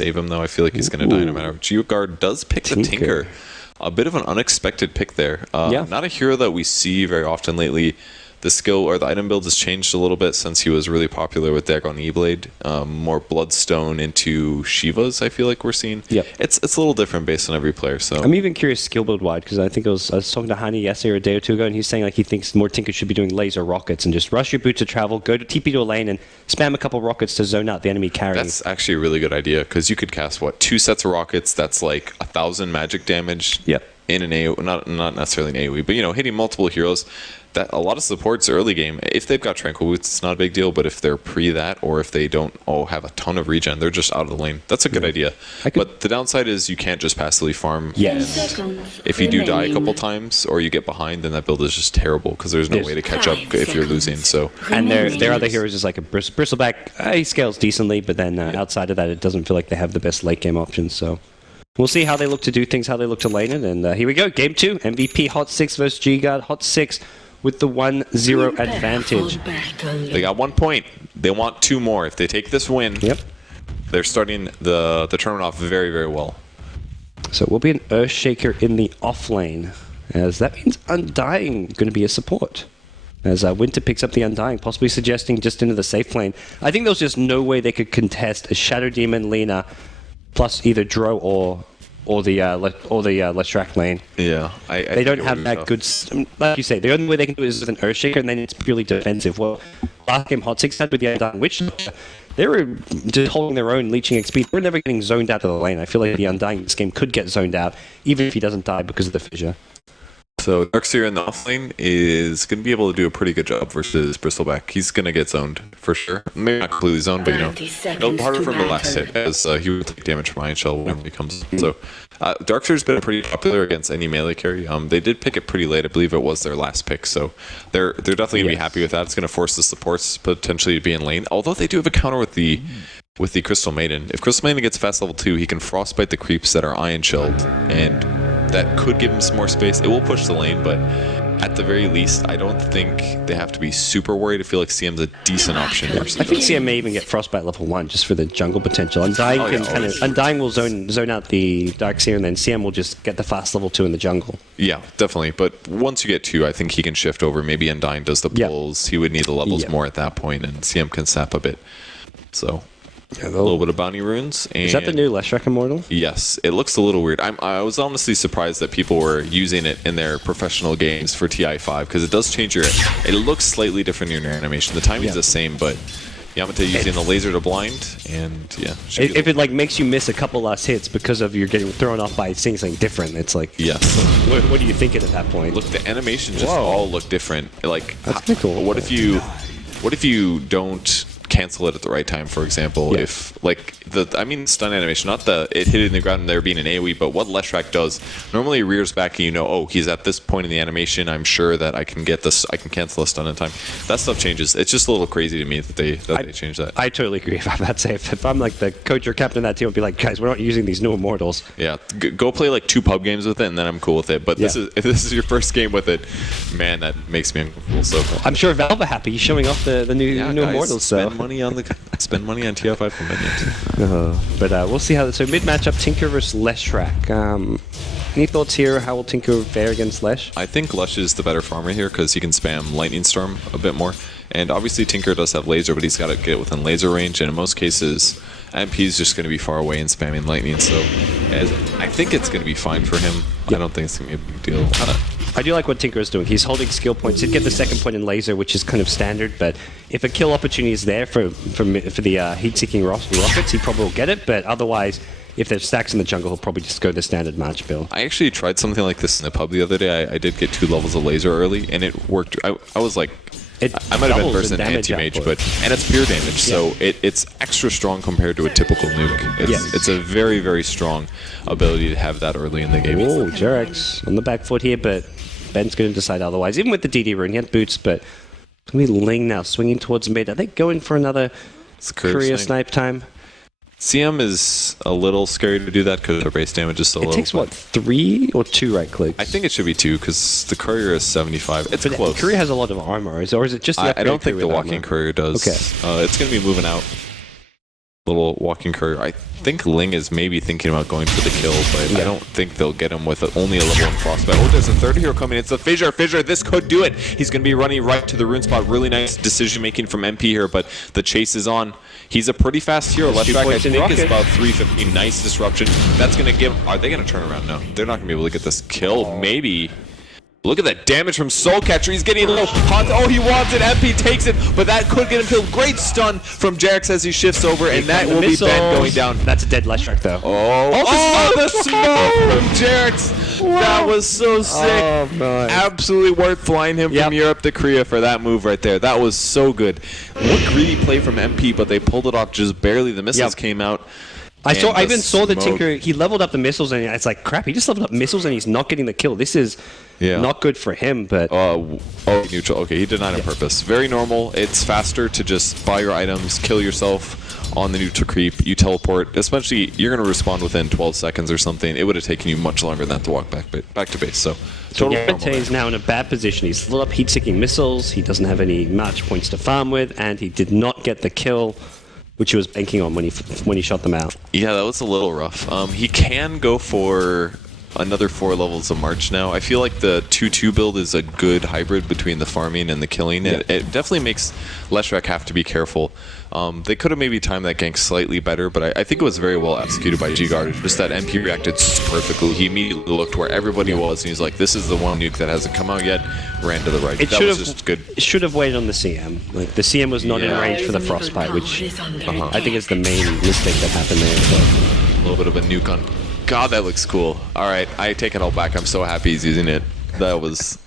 save him, though. I feel like he's going to die no matter. Geoguard does pick the Tinker. A bit of an unexpected pick there. Not a hero that we see very often lately. The skill or the item build has changed a little bit since he was really popular with Dagon E-Blade. More Bloodstone into Shivas, I feel like we're seeing. Yep. It's a little different based on every player. So I'm even curious skill build wide, because I think I was talking to Hani yesterday or a day or two ago, and he's saying like he thinks more Tinkers should be doing laser rockets and just rush your boot to travel, go to TP to a lane, and spam a couple rockets to zone out the enemy carry. That's actually a really good idea, because you could cast, 2 sets of rockets. That's like 1,000 magic damage. Yep. In an AoE, not necessarily an AoE, but hitting multiple heroes. That a lot of supports early game, if they've got Tranquil Boots, it's not a big deal, but if they're pre that, or if they don't have a ton of regen, they're just out of the lane. That's a good idea. But the downside is you can't just passively farm. Yes. If you do die a couple times, or you get behind, then that build is just terrible, because there's no way to catch up if you're losing. So and their other heroes is like a Bristleback. He scales decently, but then outside of that, it doesn't feel like they have the best late game options. So we'll see how they look to do things, how they look to lane it. And here we go, game 2. MVP HOT6 versus G-Guard. HOT6 with the 1-0 advantage. They got 1 point. They want 2 more. If they take this win, they're starting the tournament off very, very well. So it will be an Earthshaker in the off lane, as that means Undying going to be a support. As Winter picks up the Undying, possibly suggesting just into the safe lane. I think there was just no way they could contest a Shadow Demon, Lina, plus either Dro or the Leshrac lane. Yeah, they don't have that good. Like you say, the only way they can do it is with an Earthshaker, and then it's purely defensive. Well, last game HOT6 had with the Undying Witch, they were just holding their own, leeching XP. They were never getting zoned out of the lane. I feel like the Undying this game could get zoned out, even if he doesn't die because of the fissure. So Darkseer in the offlane is going to be able to do a pretty good job versus Bristleback. He's going to get zoned for sure. Maybe not completely zoned, but it'll be harder for him to last hit, as he will take damage from Iron Shell whenever he comes. So Darkseer's been pretty popular against any melee carry. They did pick it pretty late. I believe it was their last pick, so they're definitely going to be happy with that. It's going to force the supports potentially to be in lane, although they do have a counter with the Crystal Maiden. If Crystal Maiden gets fast level 2, he can frostbite the creeps that are Iron Shelled, and that could give him some more space. It will push the lane, but at the very least, I don't think they have to be super worried. I feel like CM's a decent option. I think CM may even get Frostbite level 1 just for the jungle potential. Undying Undying will zone out the Darkseer, and then CM will just get the fast level 2 in the jungle. Yeah, definitely. But once you get 2, I think he can shift over. Maybe Undying does the pulls. He would need the levels more at that point, and CM can snap a bit. So a little bit of bounty runes. And is that the new Leshrac Immortal? Yes, it looks a little weird. I was honestly surprised that people were using it in their professional games for TI5, because it does change it looks slightly different in your animation. The timing's the same, but Yamate using the laser to blind, and if it like makes you miss a couple last hits because of you're getting thrown off by seeing something different, it's like what are you thinking at that point? Look, the animations just all look different. Like, that's pretty cool. What if you don't cancel it at the right time, for example? If stun animation, not it hitting the ground and there being an AoE, but what Leshrac does, normally he rears back and he's at this point in the animation, I'm sure that I can cancel a stun in time. That stuff changes. It's just a little crazy to me that they changed that. I totally agree. If I'm like the coach or captain of that team, I'd be like, guys, we're not using these new immortals. Yeah, go play like 2 pub games with it, and then I'm cool with it. But if this is your first game with it, man, that makes me uncomfortable. So I'm sure Valve are happy showing off the new immortals. Spend money on TI5 for minions. But we'll see how. So mid matchup, Tinker versus Leshrac. Any thoughts here? How will Tinker fare against Lesh? I think Lesh is the better farmer here, because he can spam Lightning Storm a bit more. And obviously Tinker does have laser, but he's got to get within laser range. And in most cases, MP is just going to be far away and spamming lightning. So I think it's going to be fine for him. I don't think it's going to be a big deal. I do like what Tinker is doing. He's holding skill points. He'd get the second point in laser, which is kind of standard, but if a kill opportunity is there for the heat-seeking rockets, he probably will get it, but otherwise, if there's stacks in the jungle, he'll probably just go the standard match build. I actually tried something like this in the pub the other day. I did get 2 levels of laser early, and it worked. I was like, I might have been versus an anti-mage, and it's pure damage, so it's extra strong compared to a typical nuke. It's a very, very strong ability to have that early in the game. Oh, Jerex on the back foot here, but Ben's going to decide otherwise. Even with the DD rune, he had boots, but it's going to be Ling now, swinging towards mid. Are they going for another courier snipe time? CM is a little scary to do that because their base damage is so low. It takes, what, 3 or 2 right clicks? I think it should be 2 because the courier is 75. It's close. The courier has a lot of armor, or is it just the I don't think the walking courier does. Okay. It's going to be moving out. little walking courier. I think Ling is maybe thinking about going for the kill, but I don't think they'll get him with only a level 1 frostbite. Oh, there's a third hero coming. It's a Fissure. Fissure, this could do it. He's going to be running right to the rune spot. Really nice decision making from MP here, but the chase is on. He's a pretty fast hero. Left back, I think, is about 350. Nice disruption. That's going to give... Are they going to turn around? No. They're not going to be able to get this kill. Maybe... Look at that damage from Soulcatcher. He's getting a little hot. Oh, he wants it. MP takes it, but that could get him killed. Great stun from Jarex as he shifts over, and that will be Ben going down. That's a dead Leshrac, though. Oh, the smoke from Jarex. Wow. That was so sick. Oh, man. Absolutely worth flying him from Europe to Korea for that move right there. That was so good. What greedy play from MP, but they pulled it off just barely. The missiles came out. I even saw the Tinker. He leveled up the missiles, and it's like, crap, he just leveled up missiles, and he's not getting the kill. This is not good for him, but... neutral. Okay, he did not on purpose. Very normal. It's faster to just buy your items, kill yourself on the neutral creep. You teleport. Especially, you're going to respawn within 12 seconds or something. It would have taken you much longer than that to walk back to base. So, Yamete is now in a bad position. He's lit up heat-seeking missiles. He doesn't have any match points to farm with, and he did not get the kill, which he was banking on when he shot them out. Yeah, that was a little rough. He can go for another 4 levels of March now. I feel like the 2-2 build is a good hybrid between the farming and the killing. It definitely makes Leshrac have to be careful. They could have maybe timed that gank slightly better, but I think it was very well executed by G-Guard. Just that MP reacted perfectly. He immediately looked where everybody was, and he's like, this is the one nuke that hasn't come out yet. Ran to the right. That was just good. It should have waited on the CM. Like, the CM was not in range for the Frostbite, which I think is the main mistake that happened there. But. A little bit of a nuke on... God, that looks cool. All right, I take it all back. I'm so happy he's using it. That was...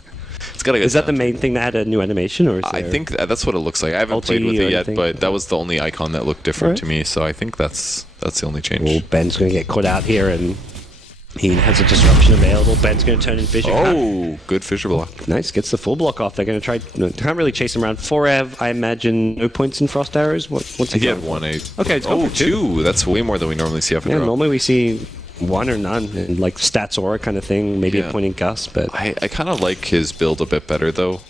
It's got a good Is that the main thing that had a new animation, or is I think that's what it looks like. I haven't played with it yet, but that was the only icon that looked different to me, so I think that's the only change. Well, Ben's going to get caught out here, and he has a disruption available. Ben's going to turn in Fissure. Oh, good Fissure block. Nice, gets the full block off. They're going to try... can't really chase him around. 4ev, I imagine, no points in Frost Arrows? What's he got? He had 1 8. Okay, it's gone for 2. That's way more than we normally see off a drop. Normally we see 1 or none, and like stats aura kind of thing, maybe a point in Gust, but... I kind of like his build a bit better, though.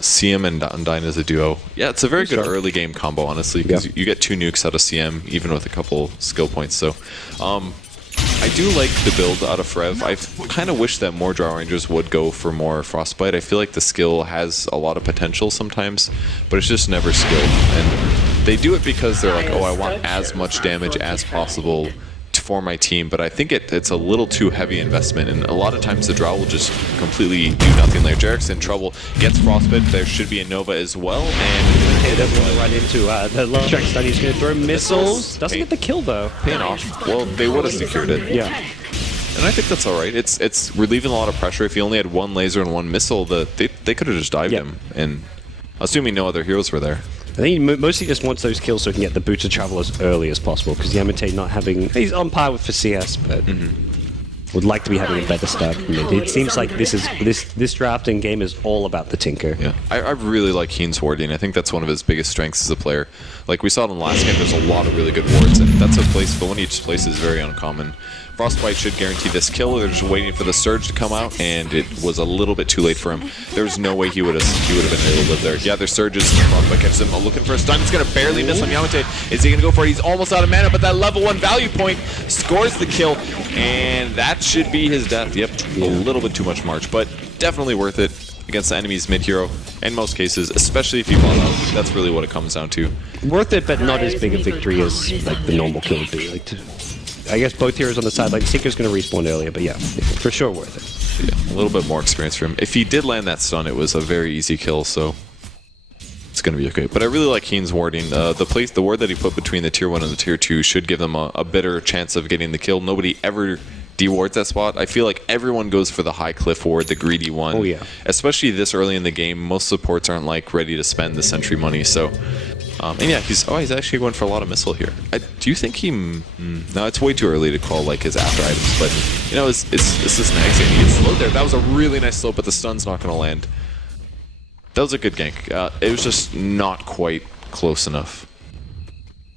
CM and Undyne as a duo. Yeah, it's a very good early game combo, honestly, because you get 2 nukes out of CM, even with a couple skill points. So, I do like the build out of Frev. I kind of wish that more Drow Rangers would go for more Frostbite. I feel like the skill has a lot of potential sometimes, but it's just never skilled. And they do it because they're like, oh, I want as much damage as possible for my team, but I think it's a little too heavy investment, and a lot of times the Drow will just completely do nothing there. Jarek's in trouble, gets Frostbite. There should be a Nova as well, and he doesn't want to run into the Leshrac stun. He's going to throw missiles. Doesn't get the kill, though. Paying off. Well, they would have secured it. Yeah. And I think that's all right. It's relieving a lot of pressure. If he only had 1 laser and 1 missile, they could have just dived him, and assuming no other heroes were there. I think he mostly just wants those kills so he can get the boots of travel as early as possible, because Yamete not having... He's on par with for CS, but would like to be having a better start. It seems like this drafting game is all about the Tinker. Yeah, I really like Keen's warding. I think that's one of his biggest strengths as a player. Like we saw in the last game, there's a lot of really good wards, and that's a place, but one each place is very uncommon. Frostbite should guarantee this kill. They're just waiting for the Surge to come out, and it was a little bit too late for him. There's no way he would have been able to live there. Yeah, their Surges, Frostbite catches him, looking for a stun. He's going to barely miss on Yamete. Is he going to go for it? He's almost out of mana, but that level 1 value point scores the kill, and that should be his death. Yep, a little bit too much March, but definitely worth it against the enemy's mid-hero in most cases, especially if you ball out. That's really what it comes down to. Worth it, but not as big a victory as like the normal kill would be. I guess both heroes on the side. Like Seeker's going to respawn earlier, but yeah, for sure worth it. Yeah, a little bit more experience for him. If he did land that stun, it was a very easy kill, so it's going to be okay. But I really like Keen's warding. The ward that he put between the tier 1 and the tier 2 should give them a better chance of getting the kill. Nobody ever dewards that spot. I feel like everyone goes for the high cliff ward, the greedy one. Oh yeah. Especially this early in the game, most supports aren't like ready to spend the sentry money, so... and yeah, he's actually going for a lot of missile here. Do you think he... no, it's way too early to call like his after items, but you know, it's this next thing. He gets slowed there. That was a really nice slow, but the stun's not going to land. That was a good gank. It was just not quite close enough.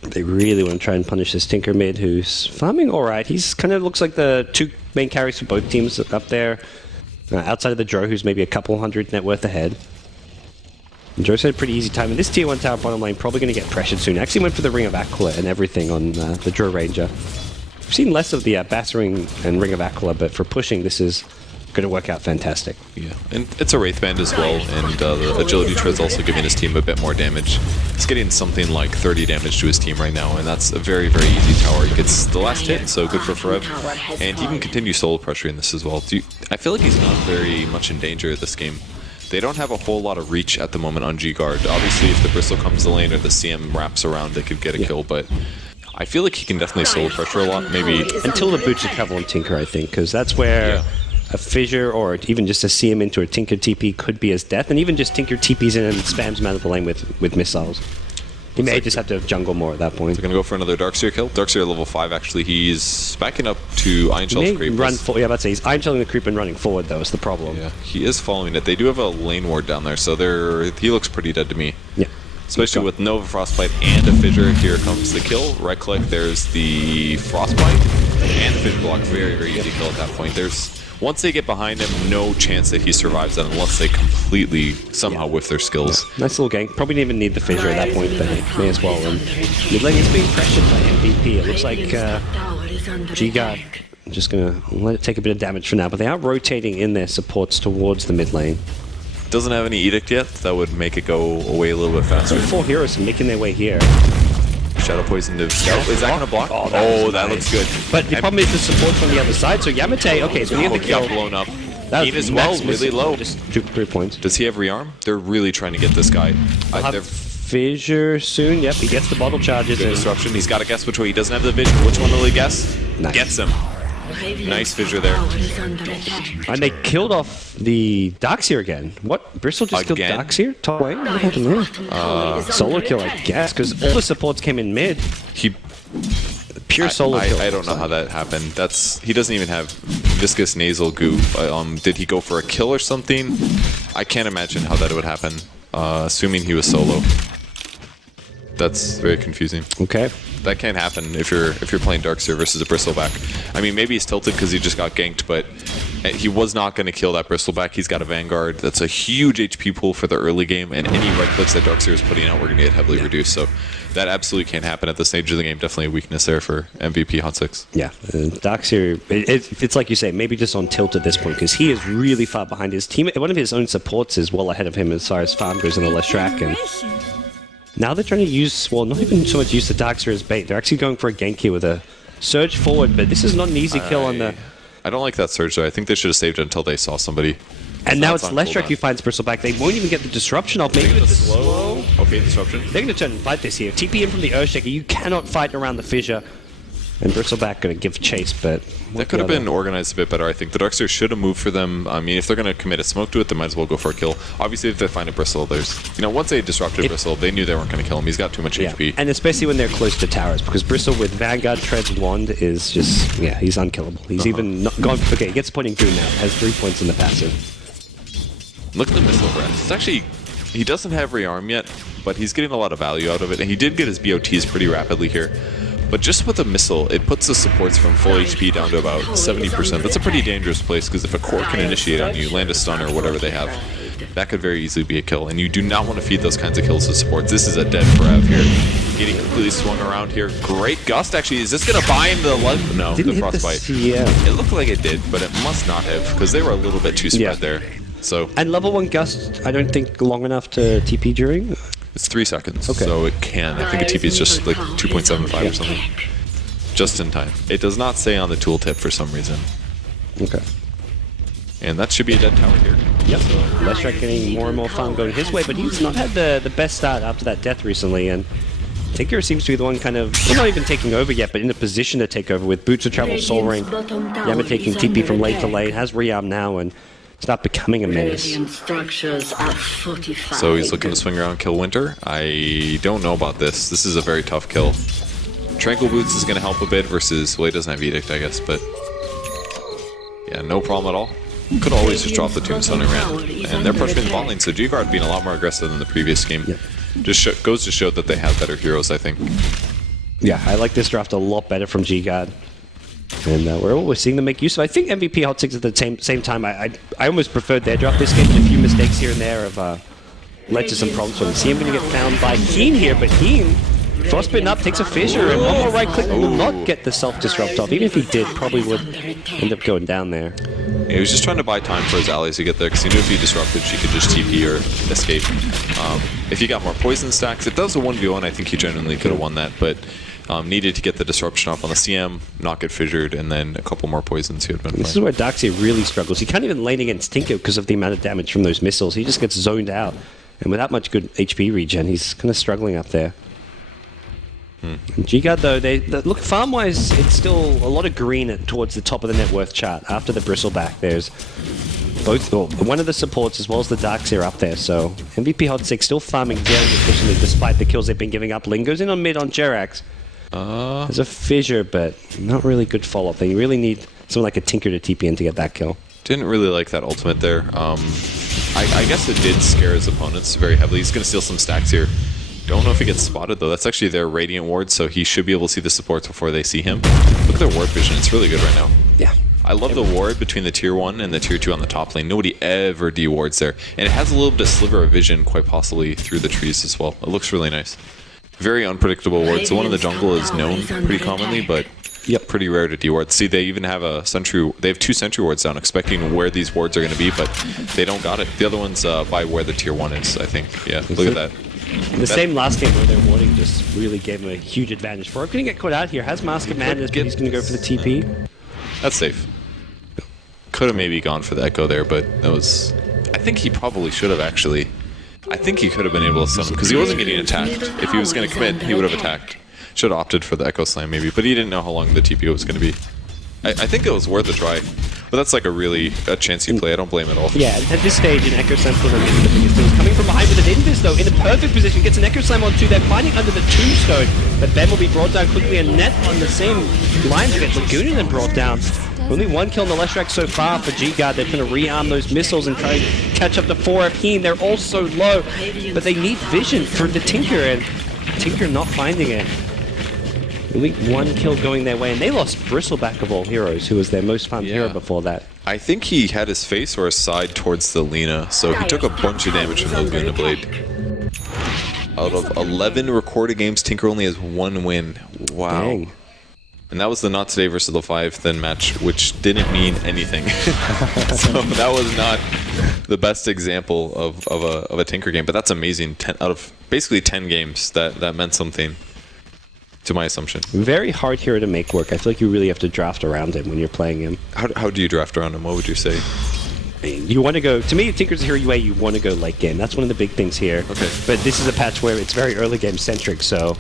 They really want to try and punish this Tinker mid, who's farming alright. He's kind of looks like the 2 main carries for both teams up there. Outside of the Dro, who's maybe a couple hundred net worth ahead. Joe said a pretty easy time. And this tier 1 tower bottom lane probably going to get pressured soon. Actually went for the Ring of Aquila and everything on the Drow Ranger. We've seen less of the Battering and Ring of Aquila, but for pushing, this is going to work out fantastic. Yeah, and it's a Wraith Band as well, and the Agility Tread's also giving his team a bit more damage. He's getting something like 30 damage to his team right now, and that's a very, very easy tower. He gets the last hit, so good for Forev, and he can continue solo pressuring this as well. I feel like he's not very much in danger this game. They don't have a whole lot of reach at the moment on G-Guard. Obviously, if the Bristle comes to lane or the CM wraps around, they could get a kill, but I feel like he can definitely solo pressure a lot, maybe. Until the boots of travel and Tinker, I think, because that's where a Fissure or even just a CM into a Tinker TP could be his death, and even just Tinker TPs in and spams him out of the lane with missiles. He may just have to jungle more at that point. They're going to go for another Darkseer kill. Darkseer level 5, actually. He's backing up to Iron Shell's creep. Yeah, I'd say he's Iron Shelling the creep and running forward, though, is the problem. Yeah, he is following it. They do have a lane ward down there, so he looks pretty dead to me. Yeah. Especially with Nova Frostbite and a Fissure. Here comes the kill. Right click, there's the Frostbite and the Fissure block. Very, very easy kill at that point. Once they get behind him, no chance that he survives that unless they completely somehow whiff their skills. Yeah. Nice little gank. Probably didn't even need the Fissure at that point, but may as well. Mid lane is being pressured by MVP. It looks like G-Guard just going to let it take a bit of damage for now, but they are rotating in their supports towards the mid lane. Doesn't have any Edict yet. That would make it go away a little bit faster. 4 heroes making their way here. Shadow Poison to Scout. Is that going to block? That looks good. But the problem is the support from the other side. So Yamate, okay, so we have the kill. Blown up. That as well, really low. Just 3 points. Does he have rearm? They're really trying to get this guy. Have Fissure soon. Yep, he gets the bottle charges. Good disruption. He's got to guess which way. He doesn't have the vision. Which one will he guess? Nice. Gets him. Nice Fissure there. And they killed off the Darkseer again. What? Bristle just killed Darkseer? Top lane? What happened there? Solo kill, I guess, because all the supports came in mid. Pure solo kill. I don't know how that happened. He doesn't even have viscous nasal goo. Did he go for a kill or something? I can't imagine how that would happen, assuming he was solo. That's very confusing. Okay. That can't happen if you're playing Darkseer versus a Bristleback. I mean, maybe he's tilted because he just got ganked, but he was not going to kill that Bristleback. He's got a Vanguard. That's a huge HP pool for the early game, and any right clicks that Darkseer is putting out, we're going to get heavily reduced. So that absolutely can't happen at this stage of the game. Definitely a weakness there for MVP HOT6. Yeah, Darkseer, it's like you say, maybe just on tilt at this point, because he is really far behind his team. One of his own supports is well ahead of him as far as farm goes in the left track, and now they're trying to use, well, not even so much use the Darkseer as bait. They're actually going for a gank here with a surge forward, but this is not an easy kill on the... I don't like that surge, though. I think they should have saved it until they saw somebody. And now it's Leshrac who finds Bristleback. They won't even get the disruption off. Maybe with the slow. Okay, disruption. They're going to turn and fight this here. TP in from the Earthshaker. You cannot fight around the Fissure. And Bristleback going to give chase, but... That could have been organized a bit better, I think. The Darkseer should have moved for them. I mean, if they're going to commit a smoke to it, they might as well go for a kill. Obviously, if they find a Bristle, there's... once they disrupted Bristle, they knew they weren't going to kill him. He's got too much HP. And especially when they're close to towers, because Bristle with Vanguard Tread's Wand is just... Yeah, he's unkillable. He's even not gone... Okay, he gets pointing Goon now. Has 3 points in the passive. Look at the Missile Breath. It's actually... He doesn't have rearm yet, but he's getting a lot of value out of it. And he did get his BOTs pretty rapidly here. But just with a missile, it puts the supports from full HP down to about 70%. That's a pretty dangerous place, because if a core can initiate on you, land a stun or whatever they have, that could very easily be a kill. And you do not want to feed those kinds of kills to supports. This is a dead Forev here. Getting completely swung around here. Great Gust, actually. Is this going to bind the... No, the Frostbite. It looked like it did, but it must not have, because they were a little bit too spread there. So. And level 1 Gust, I don't think long enough to TP during? It's 3 seconds, so it can. I think a TP is just like 2.75 or something. Just in time. It does not say on the tooltip for some reason. Okay. And that should be a dead tower here. Yep. So Leshrac getting more and more farm going his way, but he's not had the best start after that death recently, and Tinker seems to be the one kind of, well, not even taking over yet, but in a position to take over with Boots of Travel, Soul Ring, Yama taking TP from lane to lane, has rearm now, and it's not becoming a menace. So he's looking to swing around, kill Winter. I don't know about this. This is a very tough kill. Tranquil Boots is going to help a bit versus, well, he doesn't have Edict, I guess, but yeah, no problem at all. Could always just drop the Tombstone and ran. And they're pressuring the bot lane, so G-Guard being a lot more aggressive than the previous game. Yep. Just goes to show that they have better heroes, I think. Yeah, I like this draft a lot better from G-Guard. And we're seeing them make use of it. I think MVP HOT6 at the same time, I almost preferred their draft this game. A few mistakes here and there of led to some problems for him. See him going to get found by Heen here, but Heen, frostbitten up, takes a fissure, and one more right click will not get the self-disrupt off. Even if he did, probably would end up going down there. Yeah, he was just trying to buy time for his allies to get there, because he knew if he disrupted, she could just TP or escape. If he got more poison stacks, it does a 1v1, I think he genuinely could have won that, but needed to get the disruption off on the CM, not get fissured, and then a couple more poisons he had been This is where Darkseer really struggles. He can't even lane against Tinker because of the amount of damage from those missiles. He just gets zoned out. And without much good HP regen, he's kind of struggling up there. G-Guard, though, look, farm-wise, it's still a lot of green towards the top of the net worth chart. After the Bristleback, there's one of the supports as well as the Darkseer up there. So MVP HOT6 still farming very efficiently despite the kills they've been giving up. Ling goes in on mid on Jerax. There's a fissure, but not really good follow-up. They really need someone like a Tinker to TP in to get that kill. Didn't really like that ultimate there. I guess it did scare his opponents very heavily. He's going to steal some stacks here. Don't know if he gets spotted, though. That's actually their Radiant ward, so he should be able to see the supports before they see him. Look at their ward vision. It's really good right now. Yeah. I love the ward between the tier 1 and the tier 2 on the top lane. Nobody ever de-wards there. And it has a little bit of sliver of vision, quite possibly, through the trees as well. It looks really nice. Very unpredictable ward. So one in the jungle is known pretty commonly, but pretty rare to de-ward. See, they even have a sentry. They have 2 sentry wards down, expecting where these wards are going to be, but they don't got it. The other one's by where the tier 1 is, I think. Yeah, look at that. The same last game where their warding just really gave him a huge advantage. Farouk couldn't get caught out here. Has Mask of Madness, but he's going to go for the TP. That's safe. Could have maybe gone for the Echo there, but that was... I think he probably should have, actually. I think he could have been able to summon, because he wasn't getting attacked. If he was going to commit, he would have attacked. Should have opted for the Echo Slam, maybe, but he didn't know how long the TP was going to be. I think it was worth a try. But that's like a chance you play. I don't blame it at all. Yeah, at this stage, an Echo Slam for them is the biggest deal. Coming from behind with an Invis, though, in a perfect position. Gets an Echo Slam on 2. They're fighting under the tombstone. But Ben will be brought down quickly. And Net on the same line to get Laguna then brought down. Only 1 kill on the Leshrac so far for G-Guard. They're trying to rearm those missiles and try and catch up to 4 of Heen. They're all so low. But they need vision for the Tinker. And Tinker not finding it. Only 1 kill going their way, and they lost Bristleback of all heroes, who was their most farmed hero before that. I think he had his face or his side towards the Lina, so he took a bunch of damage from the Laguna Blade. Out of 11 recorded games, Tinker only has 1 win. Wow. Dang. And that was the Not Today versus the 5 Then match, which didn't mean anything. So that was not the best example of a Tinker game, but that's amazing. Out of basically 10 games, that meant something. To my assumption. Very hard hero to make work. I feel like you really have to draft around him when you're playing him. How do you draft around him? What would you say? You want to go... To me, Tinker's a hero you want to go late game. That's one of the big things here. Okay. But this is a patch where it's very early game centric, so...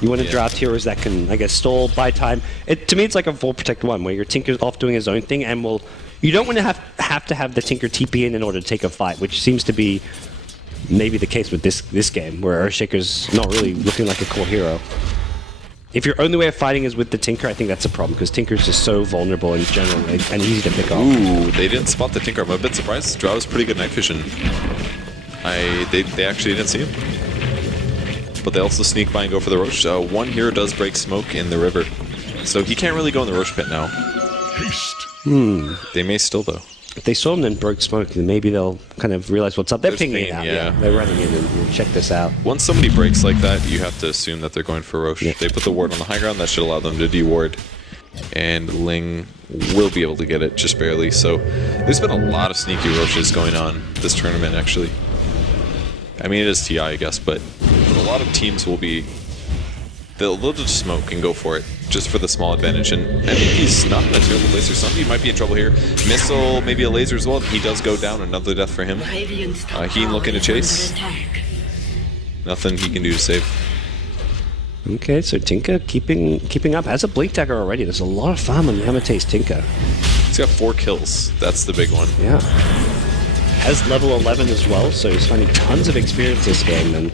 You want to draft heroes that can, I guess, stall, buy time. To me, it's like a full protect 1, where your Tinker's off doing his own thing, and will... You don't want to have to have the Tinker TP in order to take a fight, which seems to be maybe the case with this game, where Earthshaker's not really looking like a core hero. If your only way of fighting is with the Tinker, I think that's a problem, because Tinker's just so vulnerable in general and easy to pick off. Ooh, they didn't spot the Tinker. I'm a bit surprised. Drow was pretty good night vision. They actually didn't see him. But they also sneak by and go for the Roche. 1 hero does break smoke in the river, so he can't really go in the Roche pit now. They may still, though. If they saw him and broke smoke, then maybe they'll kind of realize what's up. They're There's pinging pain, it out. yeah. They're running in and check this out. Once somebody breaks like that, you have to assume that they're going for Roche. Yeah. They put the ward on the high ground. That should allow them to de-ward. And Ling will be able to get it just barely. So there's been a lot of sneaky Roches going on this tournament, actually. I mean, it is TI, I guess, but a lot of teams will be... They'll just smoke and go for it, just for the small advantage. And I think he's not in a terrible place, or somebody might be in trouble here. Missile, maybe a laser as well. He does go down, another death for him. Heen looking to chase. Nothing he can do to save. Okay, so Tinker keeping up. Has a Blink Dagger already. There's a lot of farm on Yamate's Tinker. He's got 4 kills. That's the big one. Yeah. Has level 11 as well, so he's finding tons of experience this game. And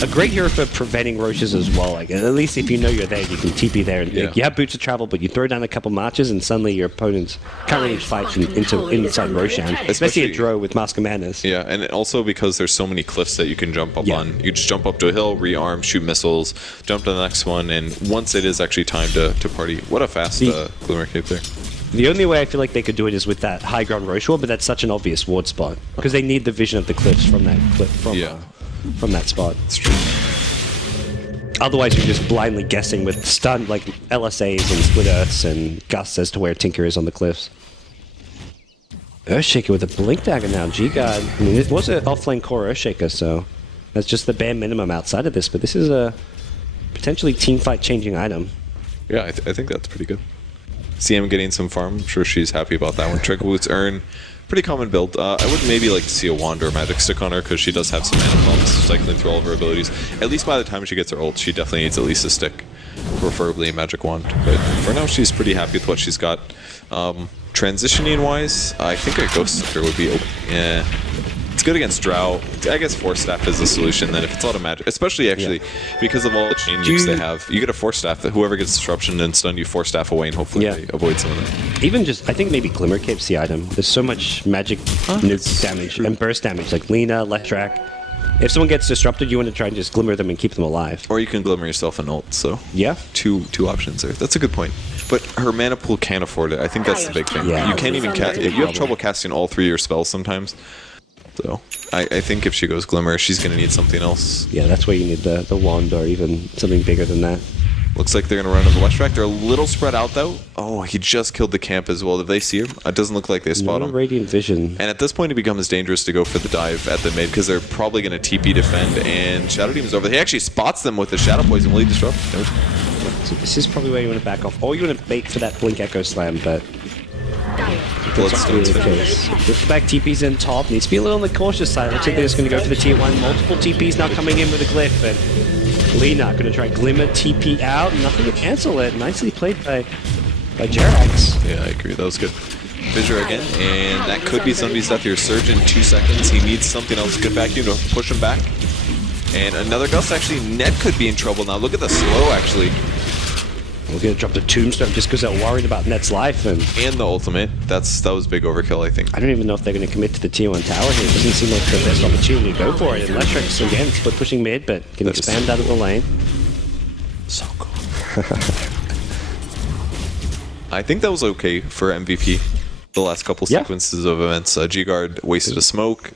a great hero for preventing Roches as well. Like, at least if you know you're there, you can TP there. And you have boots of travel, but you throw down a couple marches, and suddenly your opponents can't really fight inside Roshan. Especially a Dro with Mask of Madness. Yeah, and also because there's so many cliffs that you can jump up on. You just jump up to a hill, rearm, shoot missiles, jump to the next one, and once it is actually time to party. What a fast Glimmer Cape there. The only way I feel like they could do it is with that high ground Roche ward, but that's such an obvious ward spot because they need the vision of the cliffs from that from that spot. It's true. Otherwise, you're just blindly guessing with stun like LSAs and split earths and gusts as to where Tinker is on the cliffs. Earthshaker with a blink dagger now. G-Guard. I mean, it was an offlane core Earthshaker, so that's just the bare minimum outside of this. But this is a potentially teamfight changing item. Yeah, I think that's pretty good. CM getting some farm. I'm sure she's happy about that one. Trick Boots earn. Pretty common build. I would maybe like to see a wand or a magic stick on her because she does have some mana pumps cycling through all of her abilities. At least by the time she gets her ult, she definitely needs at least a stick, preferably a magic wand. But for now, she's pretty happy with what she's got. Transitioning wise, I think a ghost sticker would be yeah. It's good against Drow. I guess Force Staff is the solution then if it's a lot of magic, especially actually because of all the chain nukes they have. You get a Force Staff that whoever gets disruption and stun, you Force Staff away and hopefully they avoid some of that. Even just, I think maybe Glimmer Cape's the item. There's so much magic nuke damage and burst damage like Lina, Leshrac. If someone gets disrupted, you want to try and just Glimmer them and keep them alive. Or you can Glimmer yourself an ult, so yeah, two options there. That's a good point. But her mana pool can't afford it. I think that's the big thing. Yeah. You can't even cast, if you have trouble casting all 3 of your spells sometimes. So I think if she goes Glimmer, she's going to need something else. Yeah, that's where you need the wand or even something bigger than that. Looks like they're going to run into Leshrac. They're a little spread out, though. Oh, he just killed the camp as well. Did they see him? It doesn't look like they spot him. Radiant Vision. And at this point, it becomes dangerous to go for the dive at the mid because they're probably going to TP defend, and Shadow Demon's over there. He actually spots them with the Shadow Poison. Will he disrupt? Nope. So this is probably where you want to back off. Or you want to bait for that Blink Echo Slam, but that's not really the case. Lift back TP's in top. Needs to be a little on the cautious side. Looks like they're just going to go for the tier 1. Multiple TPs now coming in with a Glyph, and Lina going to try Glimmer TP out. Nothing to cancel it. Nicely played by Jerax. Yeah, I agree. That was good. Fissure again, and that could be somebody's death here. Surge in 2 seconds. He needs something else to get back to push him back. And another gust. Actually, Net could be in trouble now. Look at the slow, actually. We're going to drop the Tombstone just because they're worried about Net's life. And the ultimate. That was big overkill, I think. I don't even know if they're going to commit to the tier 1 tower here. It doesn't seem like the best opportunity to go for it. And Leshrac again, split pushing mid, but can expand out of the lane. So cool. I think that was okay for MVP. The last couple sequences of events. G-Guard wasted a smoke.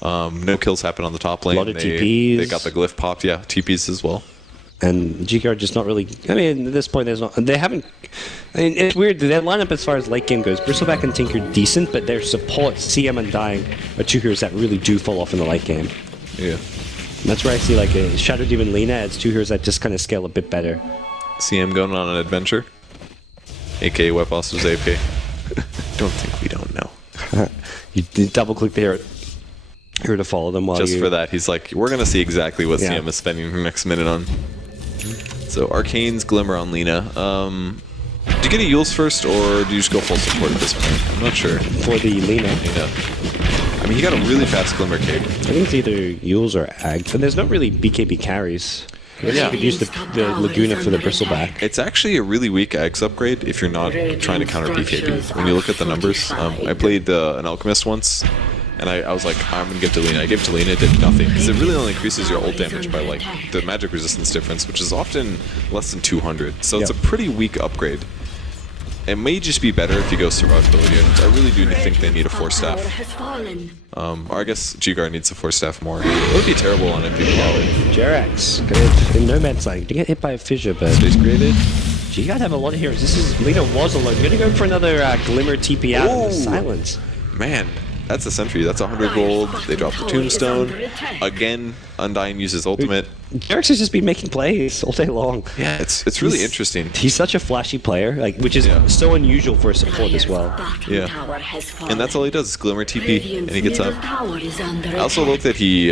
No kills happened on the top lane. A lot of TPs. They got the glyph popped. Yeah, TPs as well. And G-Guard just not really... I mean, at this point, they haven't... I mean, it's weird. Their lineup as far as late game goes, Bristleback and Tinker decent, but their support, CM and Dying, are 2 heroes that really do fall off in the late game. Yeah. And that's where I see like a Shadow Demon Lina as 2 heroes that just kind of scale a bit better. CM going on an adventure. AKA Webboss was AP. Don't think we don't know. You double-click the hero to follow them while Just for that, he's like, we're going to see exactly what CM is spending her next minute on. So Arcane's Glimmer on Lina. Do you get a Yules first, or do you just go full support at this point? I'm not sure. For the Lina. Yeah. I mean, he got a really fast Glimmer cape. I think it's either Yules or Ag, but there's not really BKB carries. You could use the Laguna for the Bristleback. It's actually a really weak Ags upgrade if you're not trying to counter BKB. When you look at the numbers, I played an Alchemist once, and I was like, I'm going to give it to Lina. I gave it to Lina, it did nothing. Because it really only increases your ult damage by like the magic resistance difference, which is often less than 200. So it's a pretty weak upgrade. It may just be better if you go survivability. And I really do think they need a Force Staff. Or I guess G-Guard needs a Force Staff more. It would be terrible on MP power. Jerax, good. In Nomad's Land, to get hit by a fissure, but... Space created. G-Guard have a lot of heroes. Lina was alone. You're going to go for another Glimmer TP out in the silence. Man. That's a sentry. That's 100 gold. They drop the Tombstone. Again, Undying uses ultimate. Jerax has just been making plays all day long. Yeah, it's really interesting. He's such a flashy player, which is so unusual for a support as well. Yeah. And that's all he does is Glimmer TP, and he gets up. I also look that he...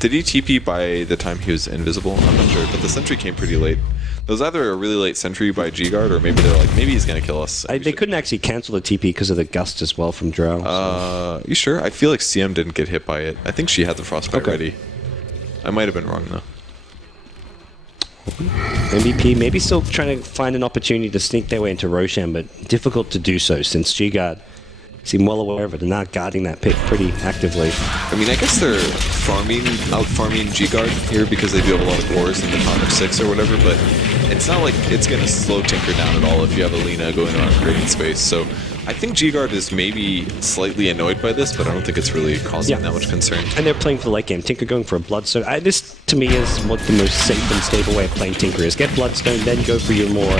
did he TP by the time he was invisible? I'm not sure, but the sentry came pretty late. It was either a really late sentry by G-Guard, or maybe they're like, maybe he's going to kill us. They couldn't actually cancel the TP because of the gust as well from Drow. You sure? I feel like CM didn't get hit by it. I think she had the Frostbite ready. I might have been wrong, though. MVP maybe still trying to find an opportunity to sneak their way into Roshan, but difficult to do so since G-Guard seem well aware of it and not guarding that pit pretty actively. I mean, I guess they're out farming G-Guard here because they do have a lot of cores in the HOT6 or whatever, but it's not like it's going to slow Tinker down at all if you have Alina going around creating space. So I think G-Guard is maybe slightly annoyed by this, but I don't think it's really causing that much concern. And they're playing for the late game. Tinker going for a Bloodstone. This, to me, is what the most safe and stable way of playing Tinker is. Get Bloodstone, then go for your more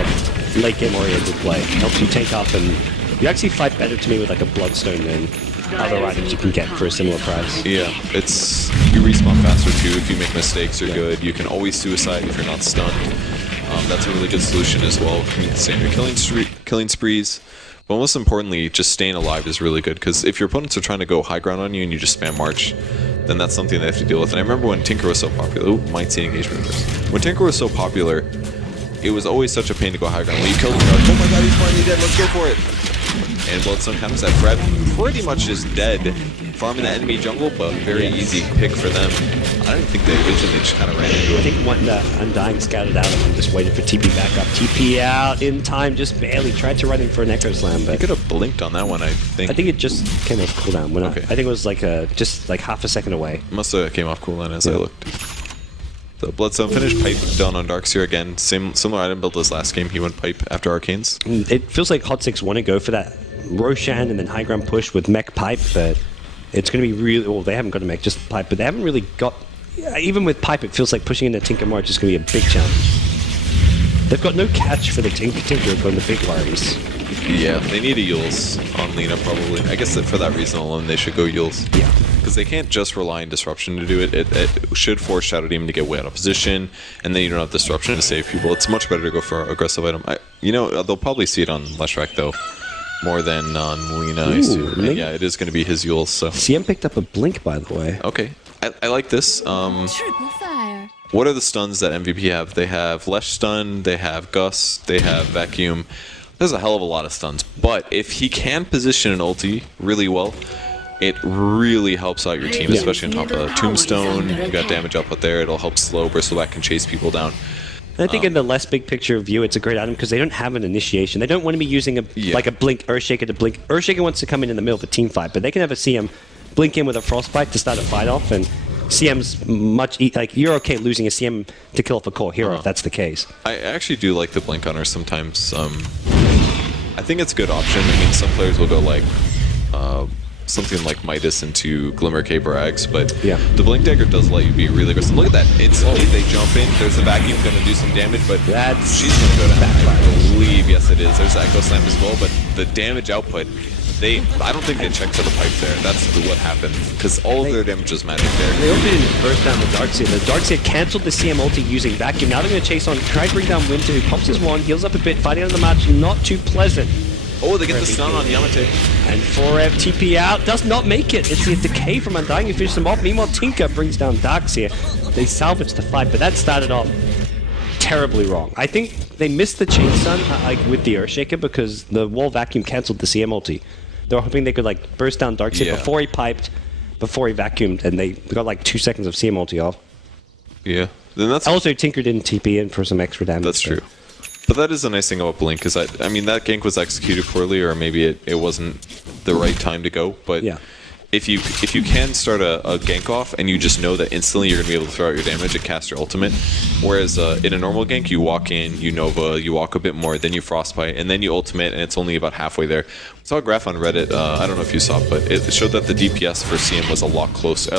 late game oriented play. Helps you take up, and you actually fight better to me with like a Bloodstone than other items you can get for a similar price. Yeah, you respawn faster too if you make mistakes. You're good. You can always suicide if you're not stunned. That's a really good solution as well. You can stay in your killing sprees. But most importantly, just staying alive is really good, because if your opponents are trying to go high ground on you and you just spam March, then that's something they have to deal with. And I remember when Tinker was so popular. Ooh, might see engagement first. When Tinker was so popular, it was always such a pain to go high ground. When you killed him, you're like, oh my god, he's finally dead, let's go for it. And Bloodstone comes that Fred pretty much just dead, farming the enemy jungle, but very easy pick for them. I don't think they vision, they just kind of ran into it. I think when Undying scouted out and just waited for TP back up. TP out in time, just barely. Tried to run in for an Echo Slam, but He could have blinked on that one, I think. I think it just came off cooldown. When Okay. I think it was like just like half a second away. Must have came off cooldown as I looked. The Bloodstone finish, Pipe done on Darkseer again. Similar item build as last game. He went Pipe after Arcanes. It feels like HOT6 want to go for that Roshan and then high ground push with mech Pipe, but it's going to be really... Well, they haven't got a mech, just Pipe, but they haven't really got... Even with Pipe, it feels like pushing into Tinker March is going to be a big challenge. They've got no catch for the Tinker going the big worries. Yeah, they need a Yules on Lina probably. I guess that for that reason alone, they should go Yules. Yeah. Because they can't just rely on Disruption to do it. It should force Shadow Demon to get way out of position, and then you don't have Disruption to save people. It's much better to go for aggressive item. They'll probably see it on Leshrac though, more than on Lina, I assume. And yeah, it is going to be his Yules, so... CM picked up a Blink, by the way. Okay. I like this. Triple fire. What are the stuns that MVP have? They have Lesh Stun, they have Gust, they have Vacuum. There's a hell of a lot of stuns, but if he can position an ulti really well, it really helps out your team, especially on top of Tombstone. You got damage output there. It'll help slow Bristleback and chase people down. And I think in the less big picture view, it's a great item because they don't have an initiation. They don't want to be using like a Blink Earthshaker to blink. Earthshaker wants to come in the middle of a team fight, but they can have a CM blink in with a Frostbite to start a fight off, and CM's much like you're okay losing a CM to kill off a core hero if that's the case. I actually do like the blink on her sometimes. I think it's a good option. I mean, some players will go like something like Midas into Glimmer Cape or Axe, but the Blink Dagger does let you be really aggressive. Look at that. Instantly they jump in. There's a Vacuum going to do some damage, but she's going to go down. I believe, yes it is. There's Echo Slam as well, but the damage output, I don't think they checked for the pipe there. That's what happened, because all of their damage was magic there. They also didn't burst down the Darkseer. The Darkseer cancelled the CM ulti using Vacuum. Now they're going to chase on, try to bring down Winter, who pops his one, heals up a bit, fighting on the match, not too pleasant. Oh, they get the stun on Yamate. And 4F TP out, does not make it. It's a decay from Undying who finishes them off. Meanwhile, Tinker brings down Darkseer. They salvage the fight, but that started off terribly wrong. I think they missed the chain stun with the Earthshaker because the wall Vacuum cancelled the CM ulti. They were hoping they could like burst down Darkseer before he piped, before he vacuumed, and they got like 2 seconds of CM ulti off. Yeah. Then that's also, Tinker didn't TP in for some extra damage. That's true. But that is a nice thing about Blink, because I mean, that gank was executed poorly, or maybe it wasn't the right time to go. But if you can start a gank off and you just know that instantly you're going to be able to throw out your damage and cast your ultimate, whereas in a normal gank you walk in, you Nova, you walk a bit more, then you Frostbite, and then you ultimate, and it's only about halfway there. I saw a graph on Reddit, I don't know if you saw it, but it showed that the DPS for CM was a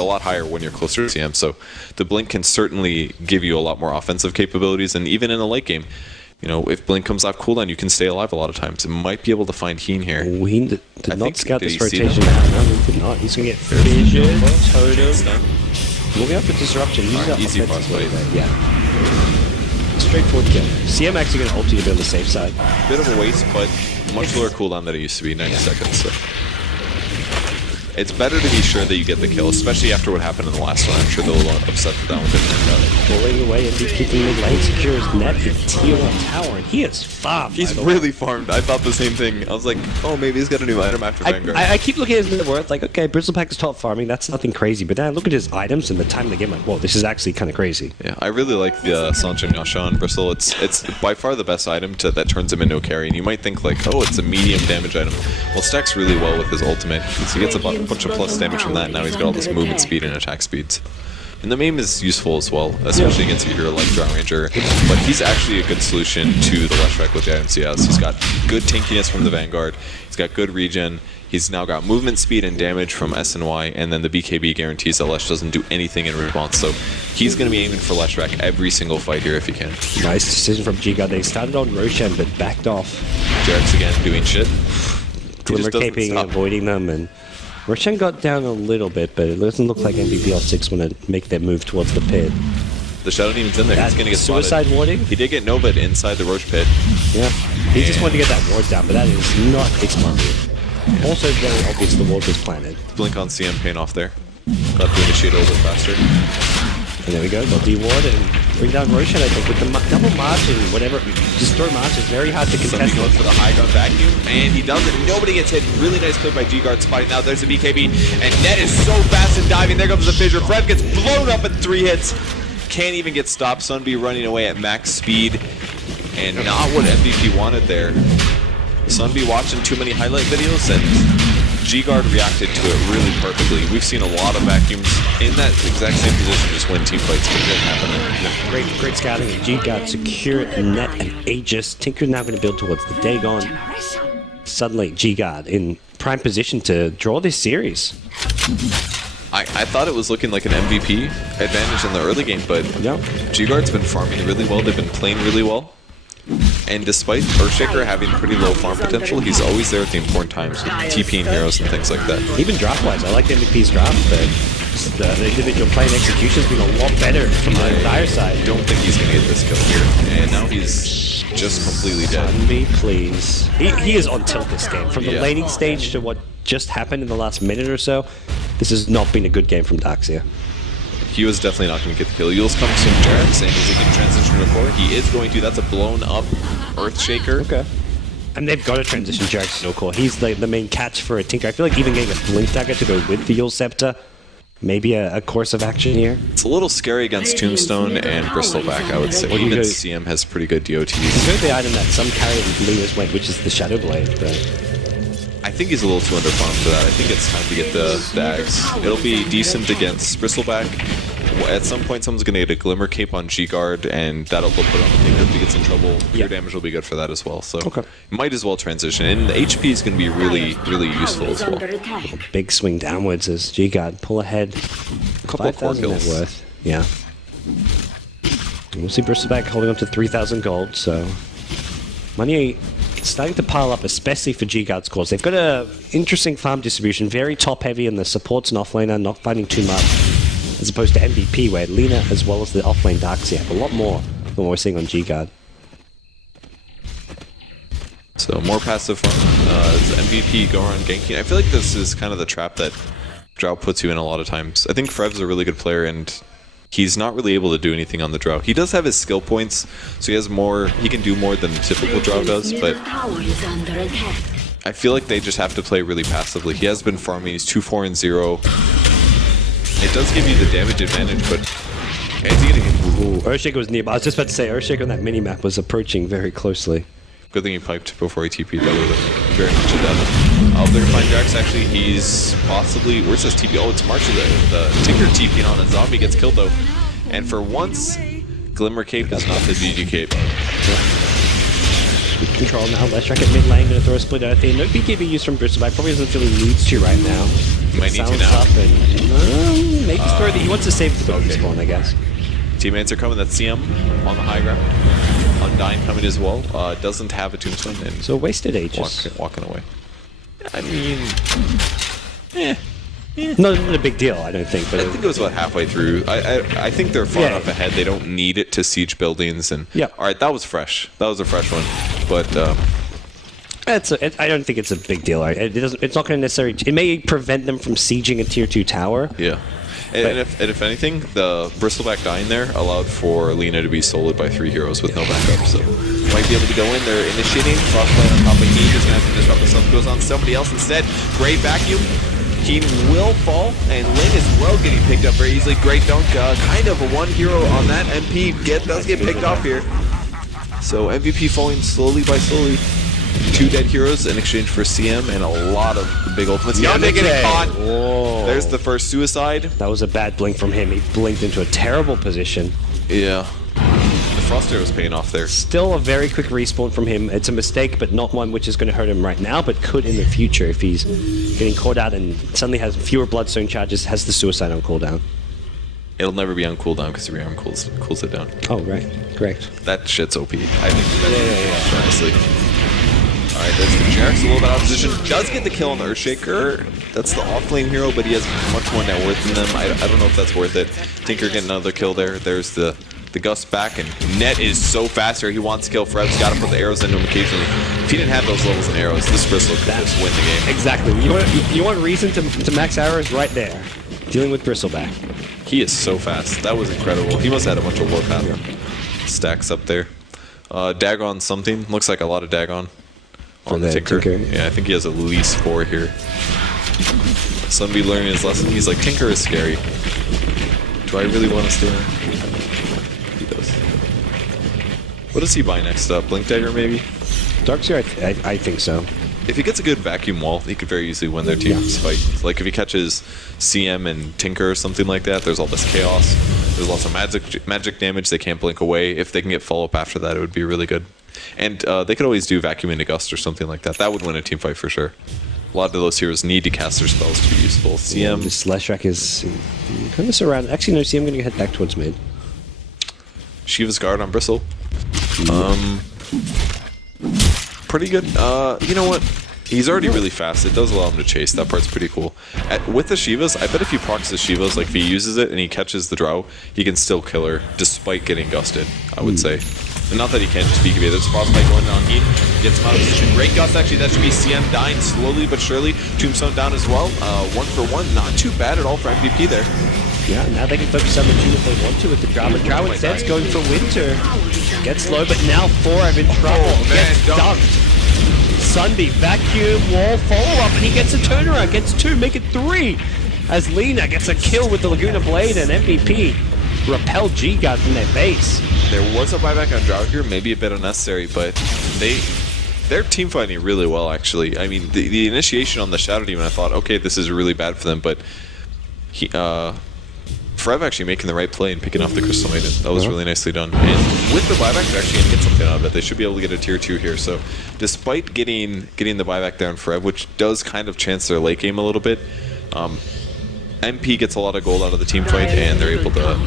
lot higher when you're closer to CM, so the Blink can certainly give you a lot more offensive capabilities, and even in a late game, you know, if Blink comes off cooldown, you can stay alive a lot of times. It might be able to find Heen here. Heen did not scout this rotation out. No, he did not. He's going to get Fission, Totem. Moving up for Disruption. Easy Frostbite. Yeah. Straightforward kill. CM actually going to ulti to be on the safe side. Bit of a waste, but much lower cooldown than it used to be, 90 seconds. So. It's better to be sure that you get the kill, especially after what happened in the last one. I'm sure they'll upset the down with it. Pulling away and keeping mid lane, secures net in Tier 1 tower, and he is farmed. He's really farmed. I thought the same thing. I was like, oh, maybe he's got a new item after Vanguard. I keep looking at his net worth, like, okay, Bristleback is top farming, that's nothing crazy, but then I look at his items and the time of the game, like, whoa, this is actually kind of crazy. Yeah, I really like the Sancho and Yasha on Bristle. It's by far the best item that turns him into a carry, and you might think, like, oh, it's a medium damage item. Well, it stacks really well with his ultimate, because he gets a bunch of plus damage from that, and now he's got all this movement speed and attack speeds. And the MAME is useful as well, especially against a hero like Drown Ranger. But he's actually a good solution to the Leshrac with the items he has. He's got good tankiness from the Vanguard. He's got good regen. He's now got movement speed and damage from SNY, and then the BKB guarantees that Lesh doesn't do anything in response. So he's going to be aiming for Leshrac every single fight here if he can. Nice decision from G-God. They started on Roshan, but backed off. Jarek's again doing shit. Glimmer caping, avoiding them, and Roshan got down a little bit, but it doesn't look like MVP HOT6 want to make their move towards the pit. The Shadow Demon's in there. He's going to get suicide spotted. warding? He did get Nova'd inside the Roche pit. Yeah. He just wanted to get that ward down, but that is not a smart move. Also very obvious the ward was planted. Blink on CM paying off there. Got to initiate a little bit faster. And there we go, got D-ward and bring down Roshan, I think, with the double march and whatever. Just throw march is very hard to contest. Somebody goes for the high ground vacuum, and he does it. Nobody gets hit. Really nice play by G-Guard spotting. Now there's a BKB, and Net is so fast and diving. There comes the fissure. Fred gets blown up in 3 hits. Can't even get stopped. Sunby running away at max speed, and not what MVP wanted there. Sunby watching too many highlight videos, and G-Guard reacted to it really perfectly. We've seen a lot of vacuums in that exact same position just when team fights can get happening. Great scouting. G-Guard secure Net and Aegis. Tinker's now going to build towards the Dagon. Suddenly, G-Guard in prime position to draw this series. I thought it was looking like an MVP advantage in the early game, but G-Guard's been farming really well. They've been playing really well. And despite Earthshaker having pretty low farm potential, he's always there at the important times with TPing heroes and things like that. Even draft-wise, I like the MVP's draft, but the individual play and execution's been a lot better from the entire side. I don't think he's going to get this kill here. And now he's just completely dead. Me, please. He is on tilt this game. From the laning stage to what just happened in the last minute or so, this has not been a good game from Daxia. He was definitely not going to get the kill. Yules comes to Jarek saying is he can transition to core. He is going to. That's a blown up Earthshaker. Okay. And they've got to transition Jarek to no core. He's the main catch for a Tinker. I feel like even getting a Blink Dagger to go with the Yules Scepter, maybe a course of action here. It's a little scary against Tombstone and Bristleback, I would say. Well, even CM has pretty good DOTs. You go the item that some carry Lena's went, which is the Shadow Blade, but I think he's a little too underfarmed for that. I think it's time to get the dags. It'll be decent against Bristleback. At some point, someone's going to get a Glimmer Cape on G-Guard, and that'll put on the Tinker if he gets in trouble. Your damage will be good for that as well, so might as well transition. And the HP is going to be really, really useful as well. Big swing downwards as G-Guard pull ahead. A couple of core kills. Net worth. Yeah. We'll see Bristleback holding up to 3,000 gold, so money starting to pile up, especially for G-Guard's cores. They've got a interesting farm distribution, very top-heavy, and the supports and offlaner not finding too much, as opposed to MVP, where Lina, as well as the offlane Darkseid, have a lot more than what we're seeing on G-Guard. So more passive farm. MVP Goran ganking. I feel like this is kind of the trap that Drow puts you in a lot of times. I think Frev's a really good player, and he's not really able to do anything on the Drow. He does have his skill points, so he has more. He can do more than typical Drow does, but I feel like they just have to play really passively. He has been farming. He's 2-4 and 0. It does give you the damage advantage, but is he gonna get... Ooh, Earthshaker was nearby. I was just about to say, Earthshaker on that mini-map was approaching very closely. Good thing he piped before he TP'd. That would have very much done. They're gonna find Drax. Actually, he's possibly... Where's his TP? Oh, it's Marcy there. The Tinker TPing on a zombie gets killed, though. And for once, Glimmer Cape is not the GG Cape. Good control now. Leshrac at mid lane, gonna throw a split out there. No BKB use from Bristleback. Probably doesn't feel he needs to right now. Might need to now. Up and, maybe throw the... He wants to save the bogey spawn, I guess. Teammates are coming. That's CM on the high ground. Undying coming as well. Doesn't have a tombstone. And so wasted Aegis. Walking away. I mean... Not a big deal, I don't think. But I think it was about halfway through. I think they're far enough ahead. They don't need it to siege buildings. And all right, that was fresh. That was a fresh one. But I don't think it's a big deal. It's not going to necessarily. It may prevent them from sieging a tier 2 tower. Yeah. And if anything, the Bristleback dying there allowed for Lina to be soloed by 3 heroes with no backup. So might be able to go in. They're initiating. Frostbite on top of Heat is going to have to disrupt the stuff. Goes on somebody else instead. Great vacuum. He will fall, and Ling as well getting picked up very easily. Great dunk, kind of a 1 hero on that. MP does get picked off here. So MVP falling slowly by slowly. 2 dead heroes in exchange for CM and a lot of big ultimates. Yamete getting caught. Whoa. There's the first suicide. That was a bad blink from him. He blinked into a terrible position. Yeah. The Frost Arrow was paying off there. Still a very quick respawn from him. It's a mistake, but not one which is going to hurt him right now, but could in the future if he's getting caught out and suddenly has fewer Bloodstone charges, has the suicide on cooldown. It'll never be on cooldown because the rearm cools it down. Oh, right. Correct. That shit's OP. I think that's honestly. Alright, there's the Jarex a little bit out of position. Does get the kill on the Earthshaker. That's the off-lane hero, but he has much more net worth than them. I don't know if that's worth it. Tinker getting another kill there. There's the Gust back, and Net is so fast here. He wants to kill Frev's got to put the arrows into him occasionally. If he didn't have those levels in arrows, this Bristle could just win the game. Exactly. You want reason to max arrows right there. Dealing with Bristleback. He is so fast. That was incredible. He must have had a bunch of warpath stacks up there. Dagon something. Looks like a lot of Dagon on the Tinker. Yeah, I think he has at least 4 here. Somebody learning his lesson. He's like, Tinker is scary. Do I really want to stay there? He does. What does he buy next up? Blink Dagger maybe? Darkseer, I think so. If he gets a good vacuum wall, he could very easily win their team's fight. Like if he catches CM and Tinker or something like that, there's all this chaos. There's lots of magic damage they can't blink away. If they can get follow-up after that, it would be really good. And they could always do vacuum into Gust or something like that. That would win a team fight for sure. A lot of those heroes need to cast their spells to be useful. CM... This Leshrac is kind of surrounded. Actually, no, CM going to head back towards mid. Shiva's guard on Bristle. Pretty good. You know what? He's already really fast. It does allow him to chase. That part's pretty cool. With the Shivas, I bet if he procs the Shivas, like if he uses it and he catches the Drow, he can still kill her despite getting gusted, I would say. And not that he can't just BKB. There's a frostbite going on. He gets him out of position. Great gust, actually. That should be CM dying slowly but surely. Tombstone down as well. 1 for 1. Not too bad at all for MVP there. Yeah, now they can focus on the June if they want to with the Drow. But Drow instead's going for Winter. Gets low, but now 4 have in trouble. Gets dunked. Sunbeam, vacuum, wall, follow-up, and he gets a turnaround. Gets 2, make it 3. As Lina gets a kill with the Laguna Blade and MVP. Repel G-Guard from their base. There was a buyback on Drow here, maybe a bit unnecessary, but they're team fighting really well, actually. I mean, the initiation on the Shadow Demon, I thought, okay, this is really bad for them, but he, Frev actually making the right play and picking off the Crystal Maiden. That was really nicely done. And with the buyback, they're actually going to get something out of it. They should be able to get a tier 2 here. So despite getting the buyback there on Frev, which does kind of chance their late game a little bit, MP gets a lot of gold out of the team fight, and they're able to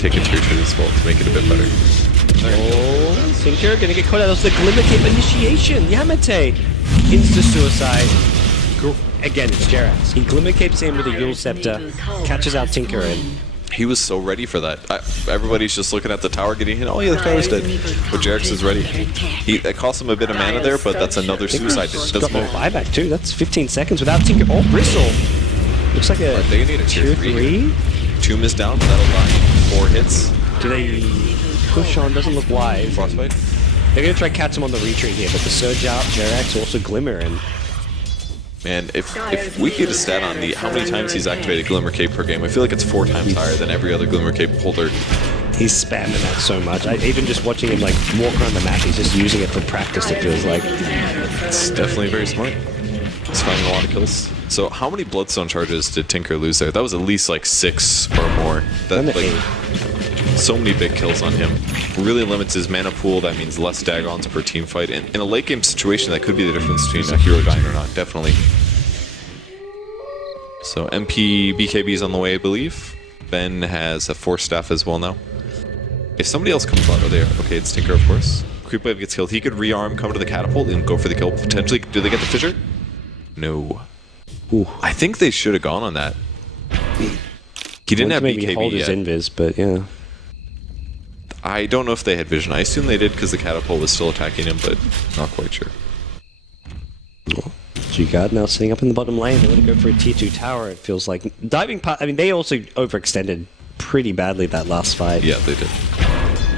take a tier 2 as well to make it a bit better. Oh, Sinker gonna get caught out. That's the Glimmer Cape initiation. Yamete insta-suicide. Again, it's Jerax. He Glimmer Capes in with a Yule Scepter, catches out Tinker in. He was so ready for that. Everybody's just looking at the tower getting hit. Oh yeah, the tower's dead. But Jerax is ready. It cost him a bit of mana there, but that's another suicide. He's got no buyback too. That's 15 seconds without Tinker. Oh, Bristle. Looks like a they need a tier 3. Tomb is down, but that'll die. 4 hits. Do they push on? Doesn't look wise. Frostbite. They're gonna try to catch him on the retreat here, but the Surge out, Jerax also Glimmer, and man, if we get a stat on how many times he's activated Glimmer Cape per game, I feel like it's 4 times higher than every other Glimmer Cape holder. He's spamming that so much. Even just watching him like walk around the map, he's just using it for practice, it feels like. It's definitely very smart. He's finding a lot of kills. So how many Bloodstone charges did Tinker lose there? That was at least like 6 or more. That, like, so many big kills on him. Really limits his mana pool. That means less Dagons per team fight. And in a late game situation, that could be the difference between a hero dying or not, definitely. So MP BKB is on the way, I believe. Ben has a 4 staff as well now. If somebody else comes out, okay, it's Tinker, of course. Creepwave gets killed. He could rearm, come to the catapult, and go for the kill. Potentially, do they get the fissure? No. Ooh. I think they should have gone on that. He didn't have BKB hold yet. His invis, but yeah. I don't know if they had vision. I assume they did because the catapult was still attacking him, but not quite sure. G-Guard now sitting up in the bottom lane. They want to go for a tier 2 tower, it feels like. Diving part, I mean, they also overextended pretty badly that last fight. Yeah, they did.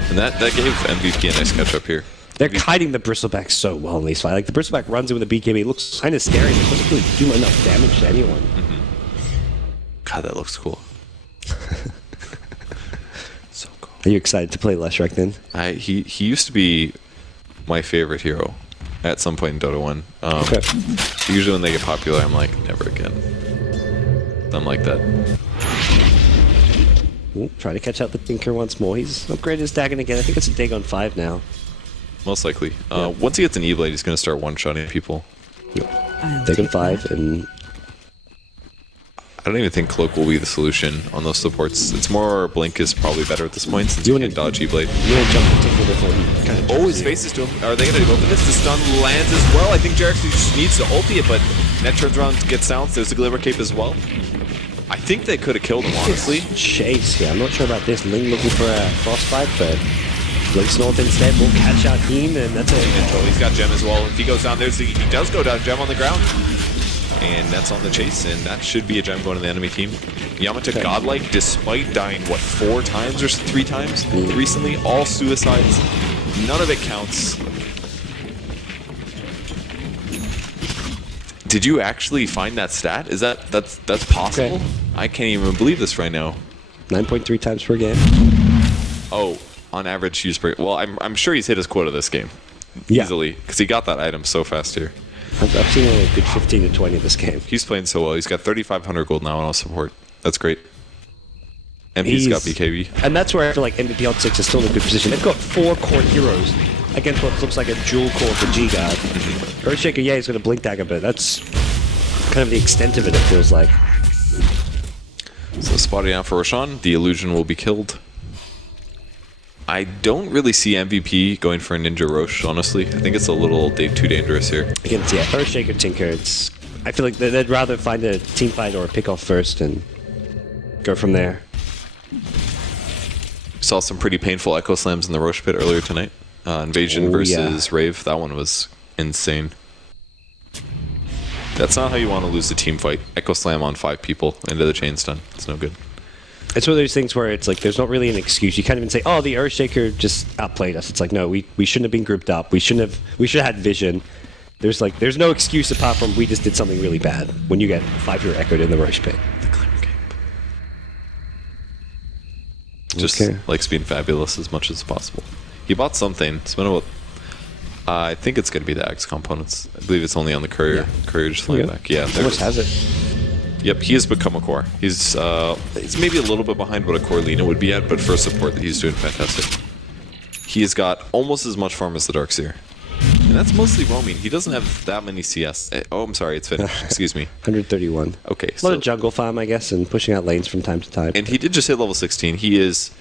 And that gave MVP a nice catch-up here. They're kiting the Bristleback so well in these fights. Like, the Bristleback runs in with the BKB. It looks kind of scary, but it doesn't really do enough damage to anyone. God, that looks cool. So cool. Are you excited to play Leshrac then? He used to be my favorite hero. at some point in Dota 1. Okay. Usually when they get popular, I'm like, never again. I'm like that. Ooh, try to catch out the Tinker once more. He's upgraded his Dagon again. I think it's a Dig on 5 now. Most likely. Once he gets an E-Blade, he's going to start one-shotting people. Dig on 5, and I don't even think Cloak will be the solution on those supports. It's more Blink is probably better at this point since You you wanna- can dodge E-Blade. you want to jump the Tinker before he kind of... Oh, his faces to him. Are they going to go for this? The stun lands as well. I think Jarex just needs to ulti it, but Net turns around to get silenced. There's the Glimmer Cape as well. I think they could have killed him, honestly. Chase here. I'm not sure about this. Ling looking for a Frostbite, but Blink's North instead will catch out Heen, and that's it. He's got Gem as well. If he goes down there, he does go down. Gem on the ground. And that's on the chase, and that should be a gem going to the enemy team. Yamata godlike, despite dying, what, 4 times or 3 times recently? All suicides. None of it counts. Did you actually find that stat? Is that's possible? Okay. I can't even believe this right now. 9.3 times per game. Oh, on average use per... Well, I'm sure he's hit his quota this game. Yeah. Easily, because he got that item so fast here. I've seen a good 15 to 20 this game. He's playing so well. He's got 3,500 gold now on all support. That's great. And he's got BKB. And that's where I feel like MVP HOT6 is still in a good position. They've got 4 core heroes against what looks like a dual core for G-Guard. Earthshaker, yeah, he's got a Blink Dagger, but that's kind of the extent of it, it feels like. So spotting out for Roshan. The illusion will be killed. I don't really see MVP going for a Ninja Roche, honestly. I think it's a little too dangerous here. Against, yeah, Earthshaker, Tinker, I feel like they'd rather find a team fight or a pick-off first and go from there. Saw some pretty painful Echo Slams in the Roche pit earlier tonight. Invasion versus Rave. That one was insane. That's not how you want to lose a team fight. Echo Slam on 5 people into the chain stun. It's no good. It's one of those things where it's like there's not really an excuse. You can't even say, "Oh, the Earthshaker just outplayed us." It's like, no, we shouldn't have been grouped up. We should have had vision. There's no excuse apart from we just did something really bad when you get 5-year echoed in the Roche pit. Just likes being fabulous as much as possible. He bought something. Spent about. I think it's going to be the Axe components. I believe it's only on the courier. Courier just flying back. Yeah, there Almost has it. Yep, he has become a core. He's maybe a little bit behind what a core Lina would be at, but for support, he's doing fantastic. He has got almost as much farm as the Darkseer. And that's mostly roaming. He doesn't have that many CS. Oh, I'm sorry, it's finished. Excuse me. 131. Okay, a lot of jungle farm, I guess, and pushing out lanes from time to time. And he did just hit level 16. He is,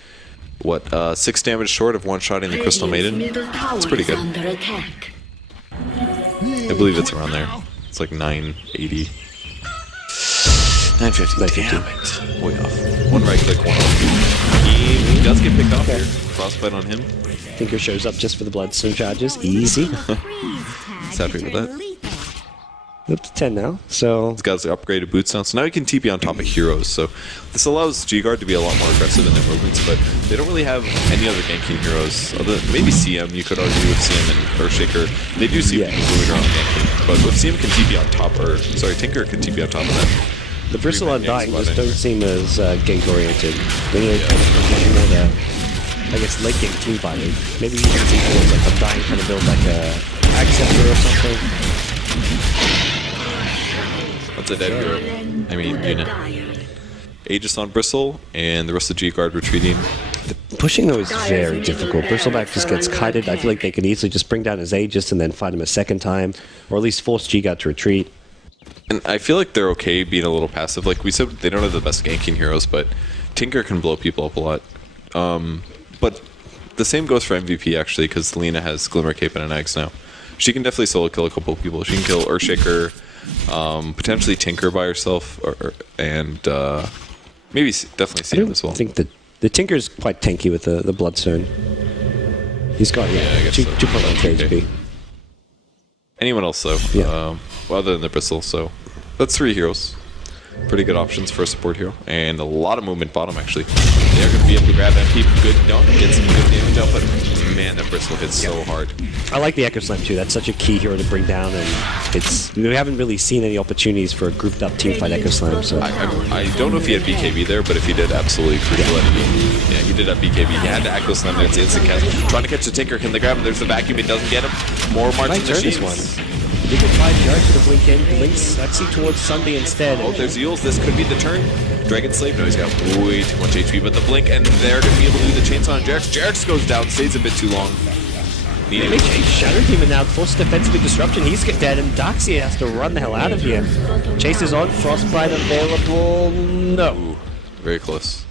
what, 6 damage short of one-shotting the Crystal Maiden? It's pretty good. I believe it's around there. It's like 980. 950. Damn it. Way off. One right click, one off. He does get picked off here. Frostbite on him. Tinker shows up just for the Bloodstone charges. Easy. He's happy with that. Up to 10 now, so... He's got his upgraded boots now. So now he can TP on top of heroes. So this allows G-Guard to be a lot more aggressive in their movements, but they don't really have any other ganking heroes. Maybe CM, you could argue with CM and Earthshaker. They do seem to be moving around ganking, but if CM can TP on top, Tinker can TP on top of that. The Bristle Undying just don't seem as gank-oriented. They need kind of much more the, I guess, late game team fighting. Maybe you can see towards like Undying kind of build like a Acceptor or something. That's a dead hero. I mean, unit. Aegis on Bristle, and the rest of G-Guard retreating. Pushing though is very difficult. Bristleback just gets kited. I feel like they could easily just bring down his Aegis and then fight him a second time, or at least force G-Guard to retreat. And I feel like they're okay being a little passive. Like we said, they don't have the best ganking heroes, but Tinker can blow people up a lot. But the same goes for MVP, actually, because Lina has Glimmer Cape and an Axe now. She can definitely solo kill a couple of people. She can kill Earthshaker, potentially Tinker by herself, and maybe definitely CM as well. I think the Tinker's quite tanky with the Bloodstone. He's got, I guess 2.1 KHP. Anyone else, though? Yeah. Other than the Bristle, so that's 3 heroes. Pretty good options for a support hero. And a lot of movement bottom, actually. They're going to be able to grab MP. Good dunk. Get some good damage out, but Man, that Bristle hits so hard. I like the Echo Slam too. That's such a key hero to bring down, and we haven't really seen any opportunities for a grouped up team fight Echo Slam. So I don't know if he had BKB there, but if he did, absolutely crucial enemy. Yeah, he did have BKB. He had to Echo Slam there. It's instant catch. Trying to catch the Tinker. Can they grab him? There's the vacuum. It doesn't get him. More march in the this sheets. one. You can find Jarek to the blink in. Blinks actually towards Sunday instead. Oh, there's Eels. This could be the turn. Dragon Slave. No, he's got way too much HP, but the blink, and they're going to be able to do the chainsaw on Jarex. Jarex goes down, stays a bit too long. Shadow Demon now forced defensive disruption. He's dead, and Darkseer has to run the hell out of here. Chase is on. Frostbite available. No. Ooh, very close.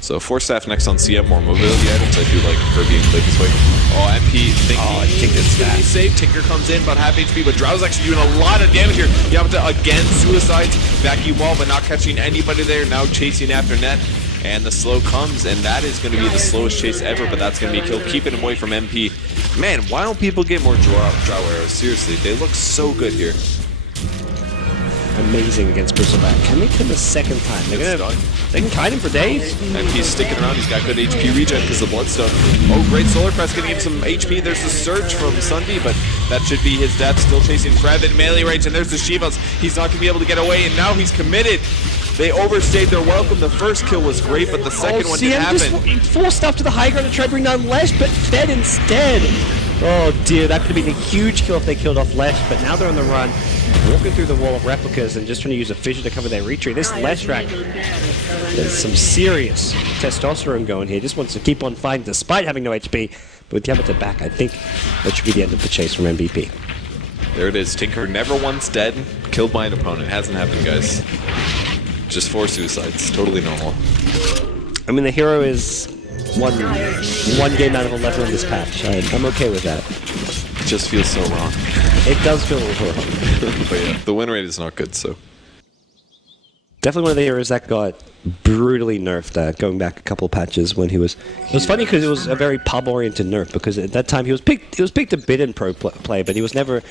So Force Staff next on CM, more mobility items. I do like her being played this way. Oh, MP thinking it's going to be safe. Tinker comes in, about half HP, but Drow's actually doing a lot of damage here. Yamata again suicides, vacuum wall, but not catching anybody there. Now chasing after Net, and the slow comes, and that is going to be the slowest chase ever, but that's going to be killed, keeping him away from MP. Man, why don't people get more draw arrows? Seriously, they look so good here. Amazing against Bristleback. Can they kill the second time? They can kite him for days. And he's sticking around. He's got good HP regen because of Bloodstone. Oh, great Solar Press getting him some HP. There's the Surge from Sunday, but that should be his death. Still chasing Fred in melee range, and there's the Shivas. He's not going to be able to get away, and now he's committed. They overstayed their welcome. The first kill was great, but the second one didn't happen. Just forced stuff to the high ground to try to bring down Lesh, but fed instead. Oh dear, that could have been a huge kill if they killed off Lesh, but now they're on the run, walking through the wall of replicas and just trying to use a fissure to cover their retreat. This Leshrac, there's some serious testosterone going here. Just wants to keep on fighting despite having no HP, but with Yamata back, I think that should be the end of the chase from MVP. There it is. Tinker never once dead, killed by an opponent. Hasn't happened, guys. Just 4 suicides. Totally normal. I mean, the hero is one game out of 11 in this patch. I'm okay with that. It just feels so wrong. It does feel a little wrong. But yeah, the win rate is not good, so. Definitely one of the heroes that got brutally nerfed going back a couple patches when he was... It was funny because it was a very pub-oriented nerf, because at that time he was picked a bit in pro play, but he was never...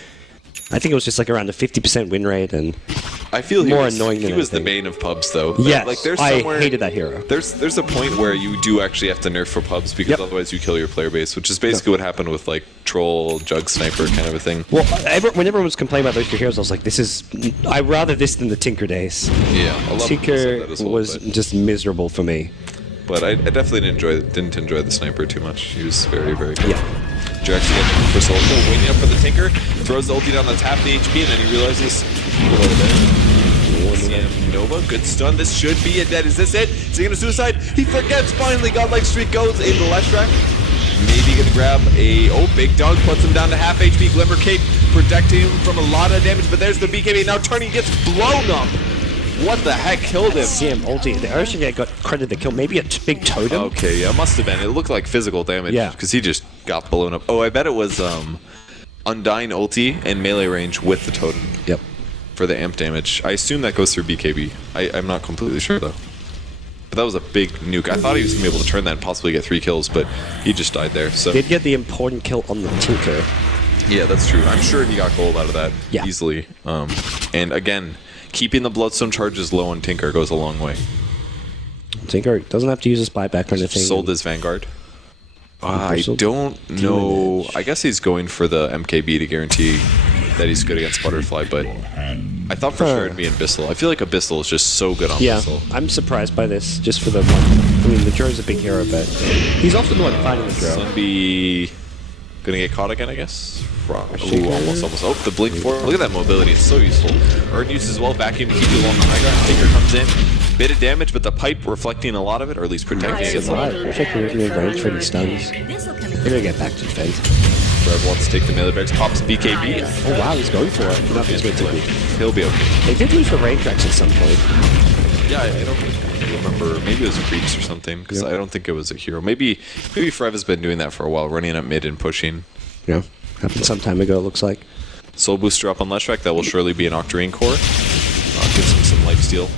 I think it was just like around a 50% win rate, and I feel more annoying than he was the anything. bane of pubs, though. Yes, like, there's I somewhere, hated that hero. There's a point where you do actually have to nerf for pubs because otherwise you kill your player base, which is basically what happened with like Troll, Jug Sniper kind of a thing. Well, when everyone was complaining about those two heroes, I was like, I'd rather this than the Tinker days. Yeah, a lot of people said Tinker that as well, was just miserable for me. But I definitely didn't enjoy the Sniper too much. He was very, very good. Yeah. Jax again for Solo, waiting up for the Tinker, throws the ulti down, that's half the HP, and then he realizes, CM Nova, good stun, this should be it, dead. Is this it? Is he gonna suicide? He forgets, finally, Godlike Streak goes into Leshrac. Maybe gonna grab Big Dog, puts him down to half HP, Glimmer Cape, protecting him from a lot of damage, but there's the BKB, now turning, gets blown up. What the heck killed him? CM ulti. The Urshiga got credit the kill. Maybe a big totem? Okay, yeah, it must have been. It looked like physical damage. Yeah. Because he just got blown up. Oh, I bet it was Undying ulti and melee range with the totem. Yep. For the amp damage. I assume that goes through BKB. I'm not completely sure, though. But that was a big nuke. I thought he was going to be able to turn that and possibly get 3 kills, but he just died there. So Did get the important kill on the Tinker. yeah, that's true. I'm sure he got gold out of that Yeah. easily. And again, keeping the Bloodstone charges low on Tinker goes a long way. Tinker doesn't have to use his buyback or anything. Sold his Vanguard. I Bristle don't know. Demon Edge. I guess he's going for the MKB to guarantee that he's good against Butterfly, but I thought for sure it'd be Abyssal. I feel like Abyssal is just so good on Yeah, Abyssal. I'm surprised by this, just for the one. I mean, the Dro's a big hero, but he's often the one fighting the Dro. Sunby gonna get caught again, I guess. Shaker. Ooh, almost. Oh, the blink forward. Look at that mobility. It's so useful. Earn use as well. Vacuum to keep you along the high ground. Tinker comes in. Bit of damage, but the pipe reflecting a lot of it, or at least protecting against a lot. Right, Shaker is in range for these stuns. They're gonna get back to defense. Fred wants to take the melee barracks. Pops BKB. Oh wow, he's going for it. Not he's going to leave. He'll be okay. They did lose the range tracks at some point. Yeah, I don't remember. Maybe it was Creeps or something, because I don't think it was a hero. Maybe Frev has been doing that for a while, running up mid and pushing. Yeah, happened some time ago, it looks like. Soul Booster up on Leshrac. That will surely be an Octarine core. Gives him some lifesteal.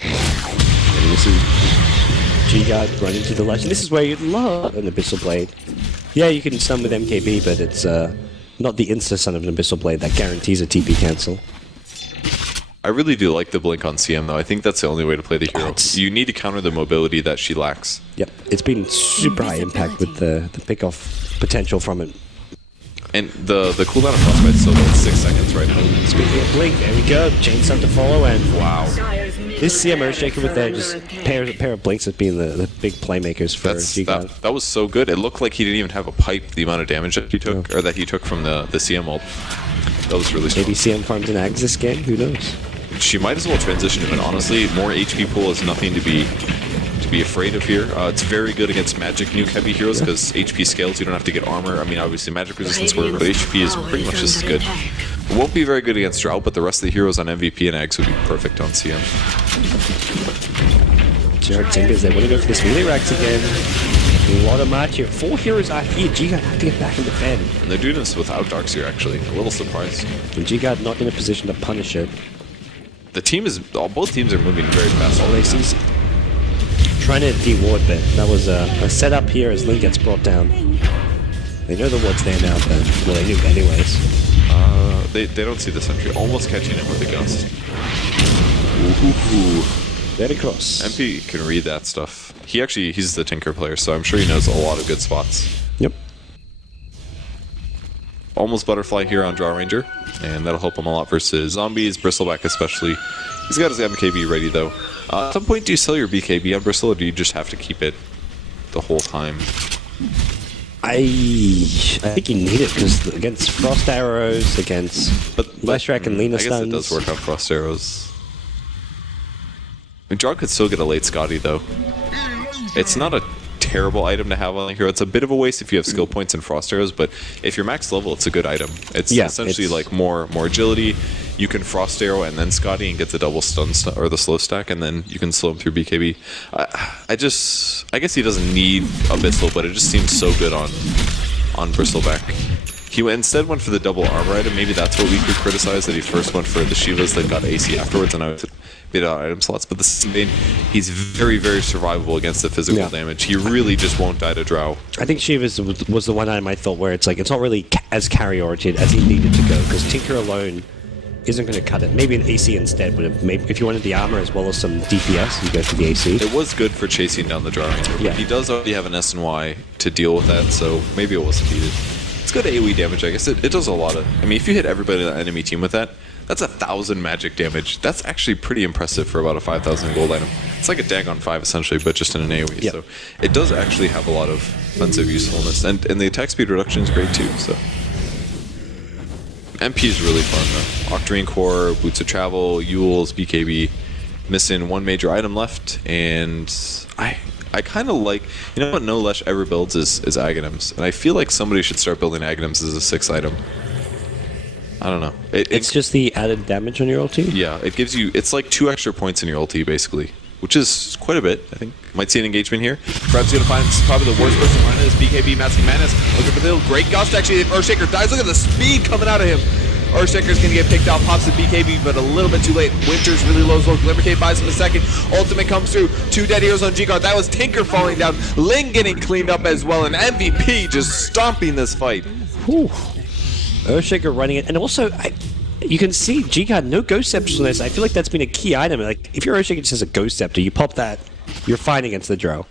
And this is G-Guard running to the legend. This is where you'd love an Abyssal Blade. Yeah, you can stun with MKB, but it's not the insta-stun of an Abyssal Blade that guarantees a TP cancel. I really do like the blink on CM though. I think that's the only way to play the hero. You need to counter the mobility that she lacks. Yep, it's been super high impact with the pick-off potential from it. And the cooldown of Frostbite is still about 6 seconds right now. Speaking of blink, there we go. Chain start to follow, and Wow. this CM Earthshaker with their just pair of blinks as being the big playmakers for G-God. That was so good. It looked like he didn't even have a pipe, the amount of damage that he took, or that he took from the CM ult. That was really strong. Maybe CM farms an Ags this game, who knows? She might as well transition him, and honestly, more HP pool is nothing to be afraid of here. It's very good against magic nuke heavy heroes because HP scales, you don't have to get armor. I mean, obviously magic resistance were, but HP is pretty much just as good. It won't be very good against Drought, but the rest of the heroes on MVP and Eggs would be perfect on CM. Jared Timbers, they want to go for this melee racks again. A lot of match here. 4 heroes are here. G-God have to get back in the defend. And they're doing this without Darkseer, actually. A little surprised. And G-God not in a position to punish it. The team is, both teams are moving very fast. All they see trying to de-ward, but that was a setup here as Link gets brought down. They know the ward's there now, but well, they knew anyways. They don't see the sentry. Almost catching it with the gust. Ooh. Very close. MP can read that stuff. He's the Tinker player, so I'm sure he knows a lot of good spots. Yep. Almost Butterfly here on Draw Ranger, and that'll help him a lot versus zombies, Bristleback especially. He's got his MKB ready though. At some point, do you sell your BKB on Bristle, or do you just have to keep it the whole time? I think you need it because against Frost Arrows, against Leshrac and Lena stuns. I guess it does work on Frost Arrows. I mean, Draw could still get a late Scotty though. It's not a terrible item to have on the hero. It's a bit of a waste if you have skill points and Frost Arrows, but if you're max level, it's a good item. It's essentially like more agility. You can Frost Arrow and then Scotty and get the double stun or the slow stack, and then you can slow him through BKB. I guess he doesn't need Abyssal, but it just seems so good on Bristleback. He instead went for the double armor item. Maybe that's what we could criticize, that he first went for the Shivas that got AC afterwards, and I was bit out item slots. But this is he's very, very survivable against the physical damage. He really just won't die to Drow. I think Shivas was the one item I thought where it's like it's not really as carry oriented as he needed to go, because Tinker alone isn't going to cut it. Maybe an AC instead, but if you wanted the armor as well as some DPS, you go for the AC. It was good for chasing down the Draw Ranger. Yeah. He does already have an SNY to deal with that, so maybe it wasn't needed. It's good AoE damage, I guess. It does a lot of... I mean, if you hit everybody in the enemy team with that, that's 1,000 magic damage. That's actually pretty impressive for about a 5,000 gold item. It's like a Dagon 5 essentially, but just in an AoE. Yep. So it does actually have a lot of offensive usefulness. And the attack speed reduction is great too, so... MP is really fun though. Octarine Core, Boots of Travel, Yules, BKB. Missing one major item left, and I kind of like, you know what no Lesh ever builds is Aghanims, and I feel like somebody should start building Aghanims as a 6th item. I don't know. It's just the added damage on your ulti? Yeah, it gives you, it's like 2 extra points in your ulti basically, which is quite a bit, I think. Might see an engagement here. Perhaps gonna find this is probably the worst person running this BKB Masking Madness. Looking for the little great gust actually. Earthshaker dies. Look at the speed coming out of him. Earthshaker's gonna get picked off, pops the BKB, but a little bit too late. Winter's really low, Glimmer Cape buys him a second. Ultimate comes through. 2 dead heroes on G-Guard. That was Tinker falling down. Ling getting cleaned up as well, and MVP just stomping this fight. Whew. Earthshaker running it, and also you can see G-God no Ghost Scepters on this. I feel like that's been a key item. Like if your Earthshaker just has a Ghost Scepter, you pop that, you're fine against the Drow.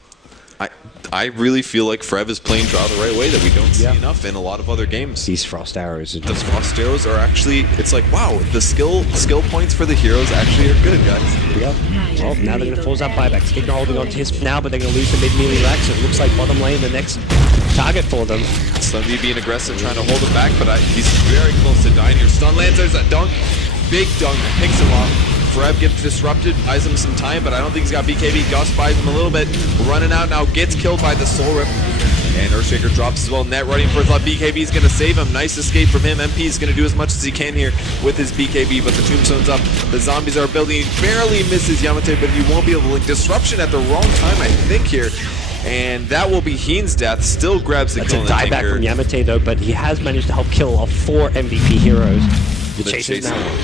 I really feel like Frev is playing Drow the right way that we don't see enough in a lot of other games. These Frost Arrows. The Frost Arrows are actually, it's like, wow, the skill points for the heroes actually are good, guys. Yep. Well, now they're going to force out buybacks. Ignar holding on to his now, but they're going to lose the mid-melee rack, so it looks like bottom lane the next target for them. Sunday being aggressive, trying to hold him back, but he's very close to dying here. Stun lands, there's a dunk. Big dunk, picks him off. Frev gets disrupted, buys him some time, but I don't think he's got BKB. Gus buys him a little bit. Running out now, gets killed by the Soul Rip. And Earthshaker drops as well. Net running for his left. BKB is going to save him. Nice escape from him. MP is going to do as much as he can here with his BKB, but the Tombstone's up. The zombies are building. Barely misses Yamate, but he won't be able to link. Disruption at the wrong time, I think, here. And that will be Heen's death. Still grabs the kill. That's a dieback from Yamate, though, but he has managed to help kill off 4 MVP heroes. The chase is now.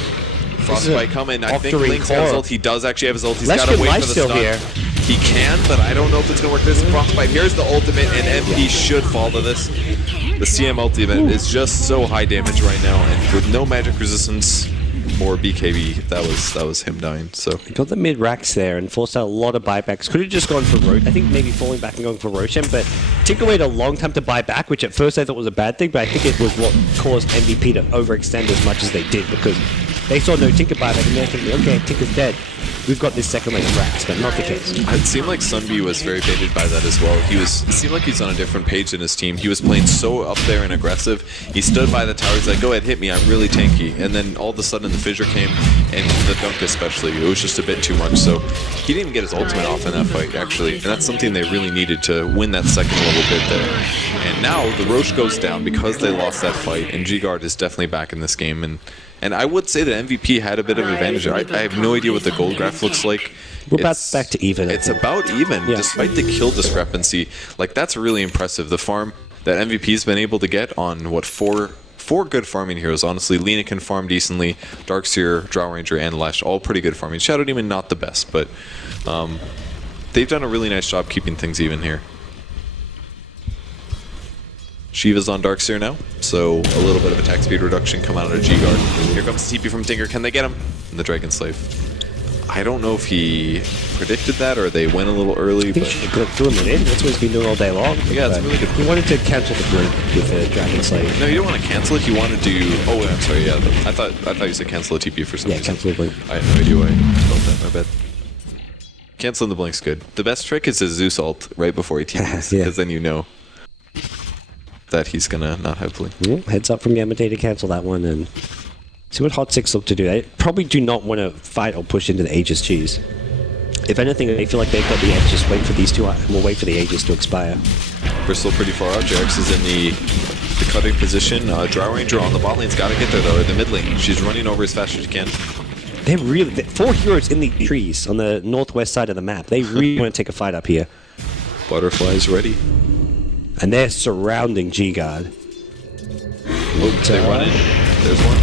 Frostbite coming. I think Link's has his ult. He does actually have his ult. He's got to wait for the stun. Here. He can, but I don't know if it's going to work. This Frostbite. Here's the ultimate, and MP should fall to this. The CM ultimate is just so high damage right now, and with no magic resistance, or BKB, that was him dying. So He got the mid racks there and forced out a lot of buybacks. Could have just gone for Roche. I think maybe falling back and going for Roshan, but Tinker waited a long time to buy back, which at first I thought was a bad thing, but I think it was what caused MVP to overextend as much as they did, because they saw no Tinker buyback and they're thinking, okay, Tinker's dead. We've got this second lane of racks, but not the case. it seemed like Sunby was very baited by that as well. It seemed like he's on a different page than his team. He was playing so up there and aggressive. He stood by the tower. He's like, go ahead, hit me. I'm really tanky. And then all of a sudden the fissure came, and the dunk especially. It was just a bit too much. So he didn't even get his ultimate off in that fight, actually. And that's something they really needed to win that second little bit there. And now the Roche goes down because they lost that fight, and G-Guard is definitely back in this game. And I would say that MVP had a bit of advantage. I have no idea what the gold graph looks like. We're about back to even. It's about even, despite the kill discrepancy. Like, that's really impressive. The farm that MVP's been able to get on, what, four good farming heroes, honestly. Lena can farm decently. Darkseer, Drow Ranger, and Lesh, all pretty good farming. Shadow Demon, not the best, but they've done a really nice job keeping things even here. Shiva's on Darkseer now, so a little bit of attack speed reduction come out of G-Guard. Here comes the TP from Tinker. Can they get him? And the Dragon Slave. I don't know if he predicted that or they went a little early, I think but he should have threw him in. That's what he's been doing all day long. Yeah, it's a really good He wanted to cancel the blink with the Dragon Slave. no, you don't want to cancel it. You want to do. Oh, wait, I'm sorry. Yeah, I thought you said cancel a TP for some Yeah, reason. cancel the blink. I had no idea why I spelled that. My bad. Canceling the blink's good. The best trick is his Zeus ult right before he TPs, Yeah. because then you know that he's gonna not have blink. Yeah, heads up from Yamate to cancel that one and see what HOT6 look to do. They probably do not want to fight or push into the Aegis cheese. If anything, they feel like they've got the edge. Just wait for these two. We'll wait for the Aegis to expire. Bristol pretty far out. Jarex is in the cutting position. Drow Ranger on the bot lane's got to get there though, or the mid lane. She's running over as fast as she can. They're really 4 heroes in the trees on the northwest side of the map. They really want to take a fight up here, Butterfly's ready. and they're surrounding G-Guard. They run in. There's one.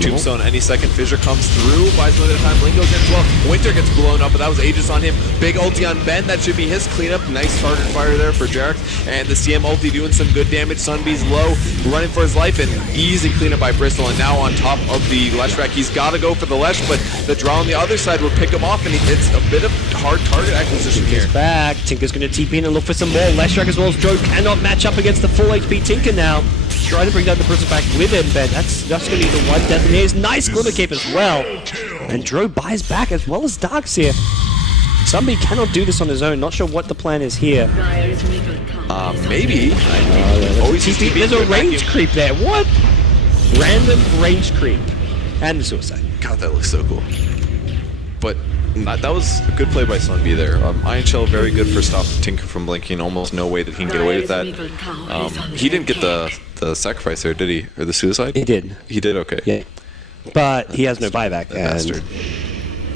Tombstone any second. Fissure comes through. Buys a little bit of time. Link goes in as well. Winter gets blown up, but that was Aegis on him. Big ulti on Ben. That should be his cleanup. Nice target fire there for Jarek. And the CM ulti doing some good damage. Sunbee's low, running for his life, and easy cleanup by Bristol. And now on top of the Lesh rack, he's got to go for the Lesh, but the draw on the other side would pick him off, and it's a bit of hard target acquisition here. Back. Tinker's going to TP in and look for some more. Leshrack as well as Joe cannot match up against the full HP Tinker now. Trying to bring down the person back with him, but that's going to be the one death. And here's nice glimmer cape as well. And Dro buys back as well as Darkseer. Somebody cannot do this on his own. Not sure what the plan is here. Maybe. There's a range creep there. What? Random range creep. And the suicide. God, that looks so cool. But that was a good play by Sunbee there. Iron Shell, very good for stopping Tinker from blinking. Almost no way that he can get away with that. He didn't get the sacrifice there, did he? Or the suicide? He did. He did, okay. Yeah. But he has no buyback. That bastard.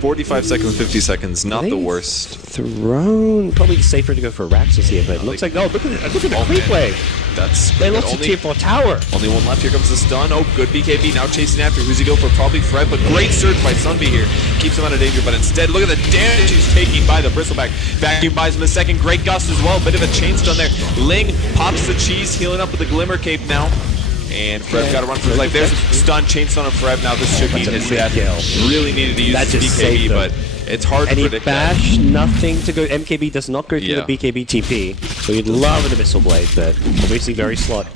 45 seconds, 50 seconds, not the worst. Throne. Probably safer to go for Raxus here, but it looks like, oh, look at the creep wave. That's They lost the tier 4 tower. Only one left. Here comes the stun. Oh, good BKB. Now chasing after. Who's he go for? Probably Fred, but great surge by Sunbee here. Keeps him out of danger, but instead, look at the damage he's taking by the Bristleback. Vacuum buys him a second. Great gust as well. Bit of a chain stun there. Ling pops the cheese, healing up with the Glimmer Cape now. And Frev got to run for his life. There's a stun, chain stun on Frev. Now this should be his death. Really needed to use the BKB, but it's hard to predict that. Bash, nothing to go. MKB does not go through the BKB TP. So you'd love an Abyssal Blade, but obviously very slot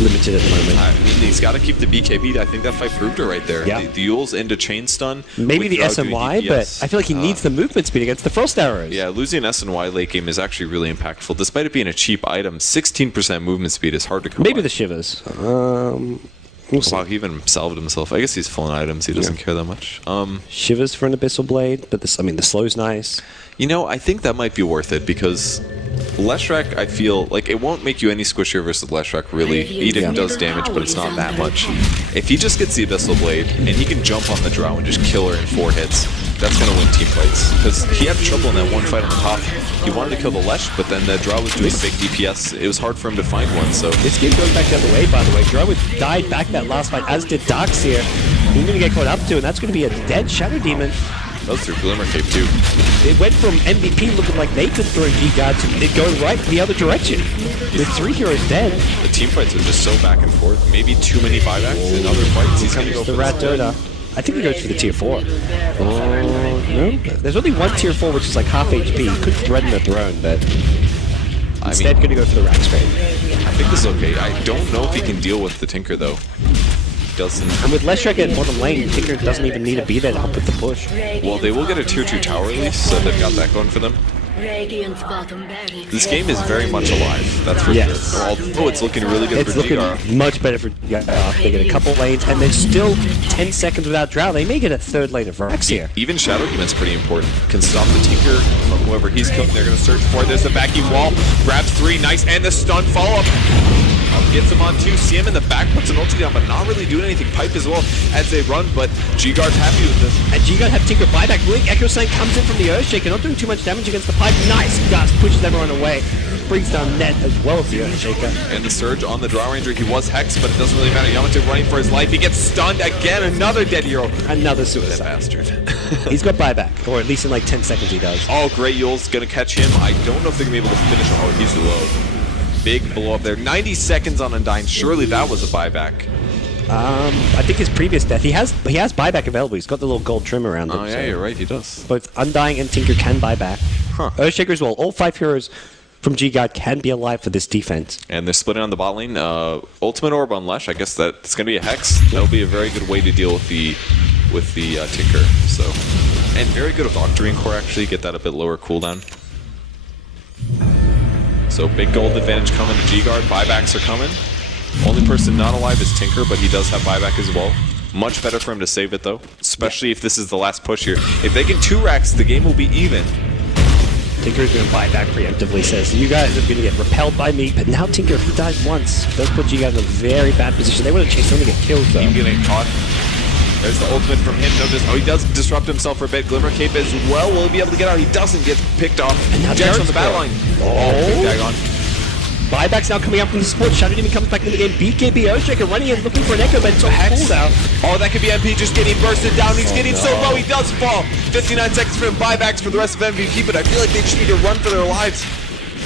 limited at the moment. I mean, he's got to keep the BKB. I think that fight proved it right there. Yeah. The Yule's into chain stun. Maybe the without doing SNY, DPS. but I feel like he needs the movement speed against the Frost Arrows. Yeah, losing SNY late game is actually really impactful. Despite it being a cheap item, 16% movement speed is hard to come Maybe by. the Shivers. We'll see. Wow, he even salved himself. I guess he's full on items. He doesn't care that much. Shivers for an Abyssal Blade, but this, I mean, the slow's nice. You know, I think that might be worth it because Leshrac, I feel like it won't make you any squishier versus Leshrac, really. Eden does damage, but it's not that much. If he just gets the Abyssal Blade and he can jump on the Drow and just kill her in 4 hits, that's going to win team fights. Because he had trouble in that one fight on the top. He wanted to kill the Lesh, but then the Drow was doing big DPS. It was hard for him to find one, so... This game goes back the other way, by the way. Drow died back that last fight, as did Darkseer. He's going to get caught up to, and that's going to be a dead Shadow Demon. That was through Glimmer Cape, too. It went from MVP looking like they could throw G-Guard to it going right the other direction. With 3 heroes dead. The team fights are just so back and forth. Maybe too many buybacks in other fights. He's going to go The for Rat this. Dota. I think he goes for the tier 4. No? There's only one tier 4 which is like half HP. He could threaten the throne, but instead going to go for the rack straight. I think this is okay. I don't know if he can deal with the Tinker, though. Doesn't. And with Leshrac at bottom lane, Tinker doesn't even need to be there to help with the push. Well, they will get a tier 2 tower release, so they've got that going for them. This game is very much alive, that's for Yes. sure. Although it's looking really good It's for looking Gigar. much better for they get a couple lanes, and they're still 10 seconds without Drow. They may get a third lane of Rax here. Even Shadow Demon's pretty important. Can stop the Tinker from whoever he's killing. They're going to search for it. There's the backing wall. Grabs 3. Nice. And the stun follow-up. Gets him on 2. See him in the back. Puts an ulti down, but not really doing anything. Pipe as well as they run, but G-Guard's happy with this. And G-Guard have Tinker buyback. Blink Echo Sign comes in from the Earthshaker, not doing too much damage against the pipe. Nice Gust pushes everyone away. Brings down Net as well as the Earthshaker. And the surge on the Drow Ranger. He was hexed, but it doesn't really matter. Yamato running for his life. He gets stunned again. Another dead hero. Another That suicide. bastard. He's got buyback, or at least in like 10 seconds he does. Oh, Great Yule's gonna catch him. I don't know if they're gonna be able to finish him. Oh, he's low. Big blow up there. 90 seconds on Undying. Surely that was a buyback. I think his previous death, he has buyback available. He's got the little gold trim around him. Oh, yeah, so you're right. He does. both Undying and Tinker can buy back. Huh. Earthshaker as well. All 5 heroes from G-Guard can be alive for this defense. And they're splitting on the bot lane. Ultimate Orb on Lesh. I guess that's gonna be a hex. That'll be a very good way to deal with the Tinker. So, and very good with Octarine Core actually. Get that a bit lower cooldown. So big gold advantage coming to G-Guard. Buybacks are coming. Only person not alive is Tinker, but he does have buyback as well. Much better for him to save it though, especially if this is the last push here. If they get 2 racks, the game will be even. Tinker's going to buy back preemptively, says, you guys are going to get repelled by me, but now Tinker, if he dies once, does put G-Guard in a very bad position. They want to chase him to get killed though. He's getting caught. There's the ultimate from him. Notice, he does disrupt himself for a bit. Glimmer Cape as well. Will he be able to get out? He doesn't get picked off. And now Jax on the Jared's battle line. Big tag on. Buyback's now coming out from the support. Shadow Demon comes back in the game. BKB Earthshaker running in, looking for an Echo, but it's on cooldown. Oh, that could be MP just getting bursted down. He's getting so low, he does fall. 59 seconds for him. Buybacks for the rest of MVP, but I feel like they just need to run for their lives.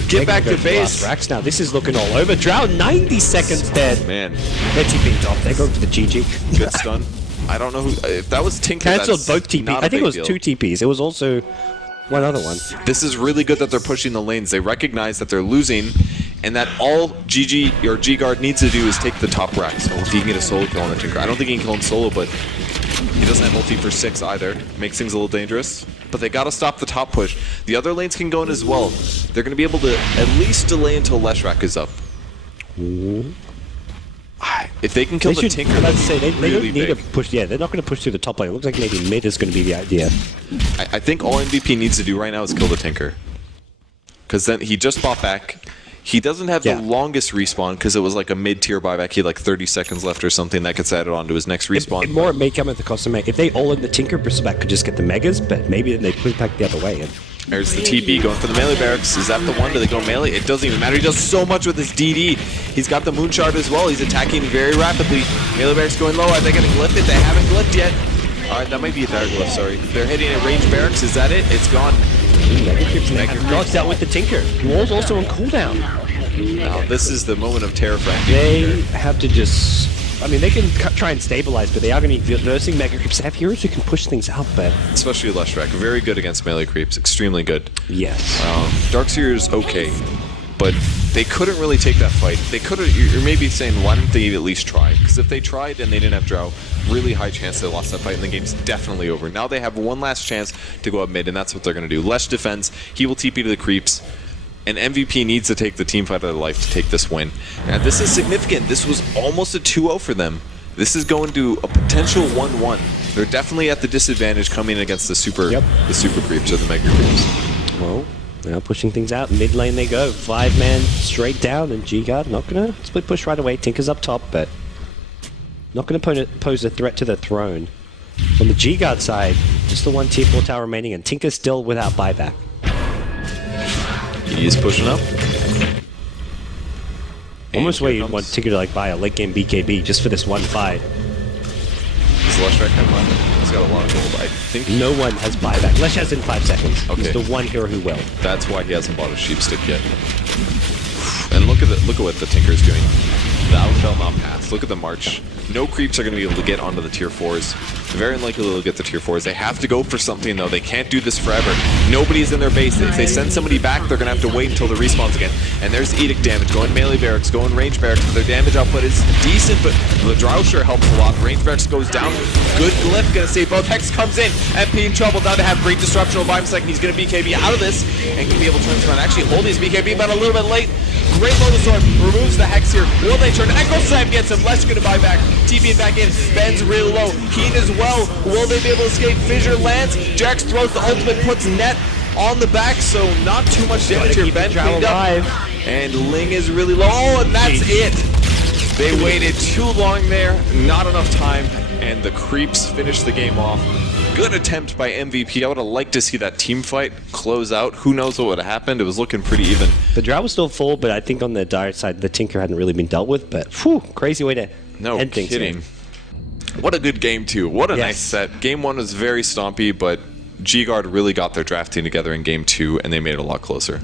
Get back to base. Rax now. This is looking all over. Drow, 90 seconds dead. Man, They're TPing top. They're going for the GG. good stun. I don't know who. If that was Tinker, Cancelled that's both TPs. not a I think it was big 2 deal. TPs. It was also one other one. This is really good that they're pushing the lanes. They recognize that they're losing, and that all GG or G-Guard needs to do is take the top racks. Oh, if he can get a solo kill on the Tinker. I don't think he can kill him solo, but he doesn't have ulti for 6 either. Makes things a little dangerous. But they gotta stop the top push. The other lanes can go in as well. They're gonna be able to at least delay until Leshrac is up. If they can kill They the should, Tinker, let's that'd say, be they really don't need big. to push, yeah, they're not going to push through the top lane. It looks like maybe mid is going to be the idea. I think all MVP needs to do right now is kill the Tinker. Because then he just bought back. He doesn't have Yeah. the longest respawn because it was like a mid-tier buyback. He had like 30 seconds left or something. That gets added on to his next respawn. It may come at the cost of Meg. If they all in the Tinker, Bristleback could just get the Megas, but maybe then they push back the other way. And There's the TB going for the melee barracks. Is that the one? Do they go melee? It doesn't even matter. He does so much with his DD. He's got the moon shard as well. He's attacking very rapidly. Melee barracks going low. Are they going to glyph it? They haven't glyphed yet. Alright, that might be a dire glyph, sorry. They're hitting a range barracks. Is that it? It's gone. Knocked out with the Tinker. Wall's also on cooldown. Now, this is the moment of terror for They have to just... I mean, they can try and stabilize, but they are going to be nursing Mega Creeps. They have heroes who can push things out, but... Especially Leshrac. Very good against melee creeps. Extremely good. Yes. Darkseer's okay, but they couldn't really take that fight. They could have. You're maybe saying, why didn't they at least try? Because if they tried and they didn't have Drow, really high chance they lost that fight, and the game's definitely over. Now they have one last chance to go up mid, and that's what they're going to do. Lesh defends. He will TP to the creeps. And MVP needs to take the team fight of their life to take this win. And this is significant. This was almost a 2-0 for them. This is going to a potential 1-1. They're definitely at the disadvantage coming against the super creeps or the mega creeps. Well, now pushing things out. Mid lane they go. 5-man straight down, and G-Guard not going to split push right away. Tinker's up top, but not going to pose a threat to the throne. On the G-Guard side, just the one tier 4 tower remaining, and Tinker still without buyback. He is pushing up. Almost And where here you'd want comes- Tinker to like buy a late game BKB just for this one fight. Does Leshrac have one? He's got a lot of gold. I think No one has buyback. Lesh has in 5 seconds. Okay. He's the one hero who will. that's why he hasn't bought a sheep stick yet. And look at what the Tinker's doing. Thou shalt not pass. Look at the march. No creeps are going to be able to get onto the tier 4s. Very unlikely they'll get the tier 4s. They have to go for something, though. They can't do this forever. Nobody's in their base. If they send somebody back, they're going to have to wait until the respawns again. And there's Edict damage going melee barracks, going range barracks. Their damage output is decent, but the Drow sure helps a lot. Range barracks goes down. Good glyph, going to save both. Hex comes in. MP in trouble. Down to have great disruption. Will buy him a second. He's going to BKB out of this and can be able to turn this around. Actually hold his BKB, but a little bit late. Great Lotus Sword removes the Hex here. Will they turn? Echo Slam gets him. Lesh going to buy back. TPing back in. Ben's really low. Keen as well. Will they be able to escape? Fissure lands. Jax throws the ultimate, puts net on the back, so not too much damage here. Ben cleaned up. And Ling is really low. Oh, and that's it. They waited too long there. Not enough time. And the creeps finished the game off. Good attempt by MVP. I would have liked to see that team fight close out. Who knows what would have happened? It was looking pretty even. The Drow was still full, but I think on the dire side, the Tinker hadn't really been dealt with. But whew, crazy way to end things. Kidding. What a good game, too. What a nice set. Game 1 was very stompy, but G-Guard really got their draft team together in Game 2, and they made it a lot closer.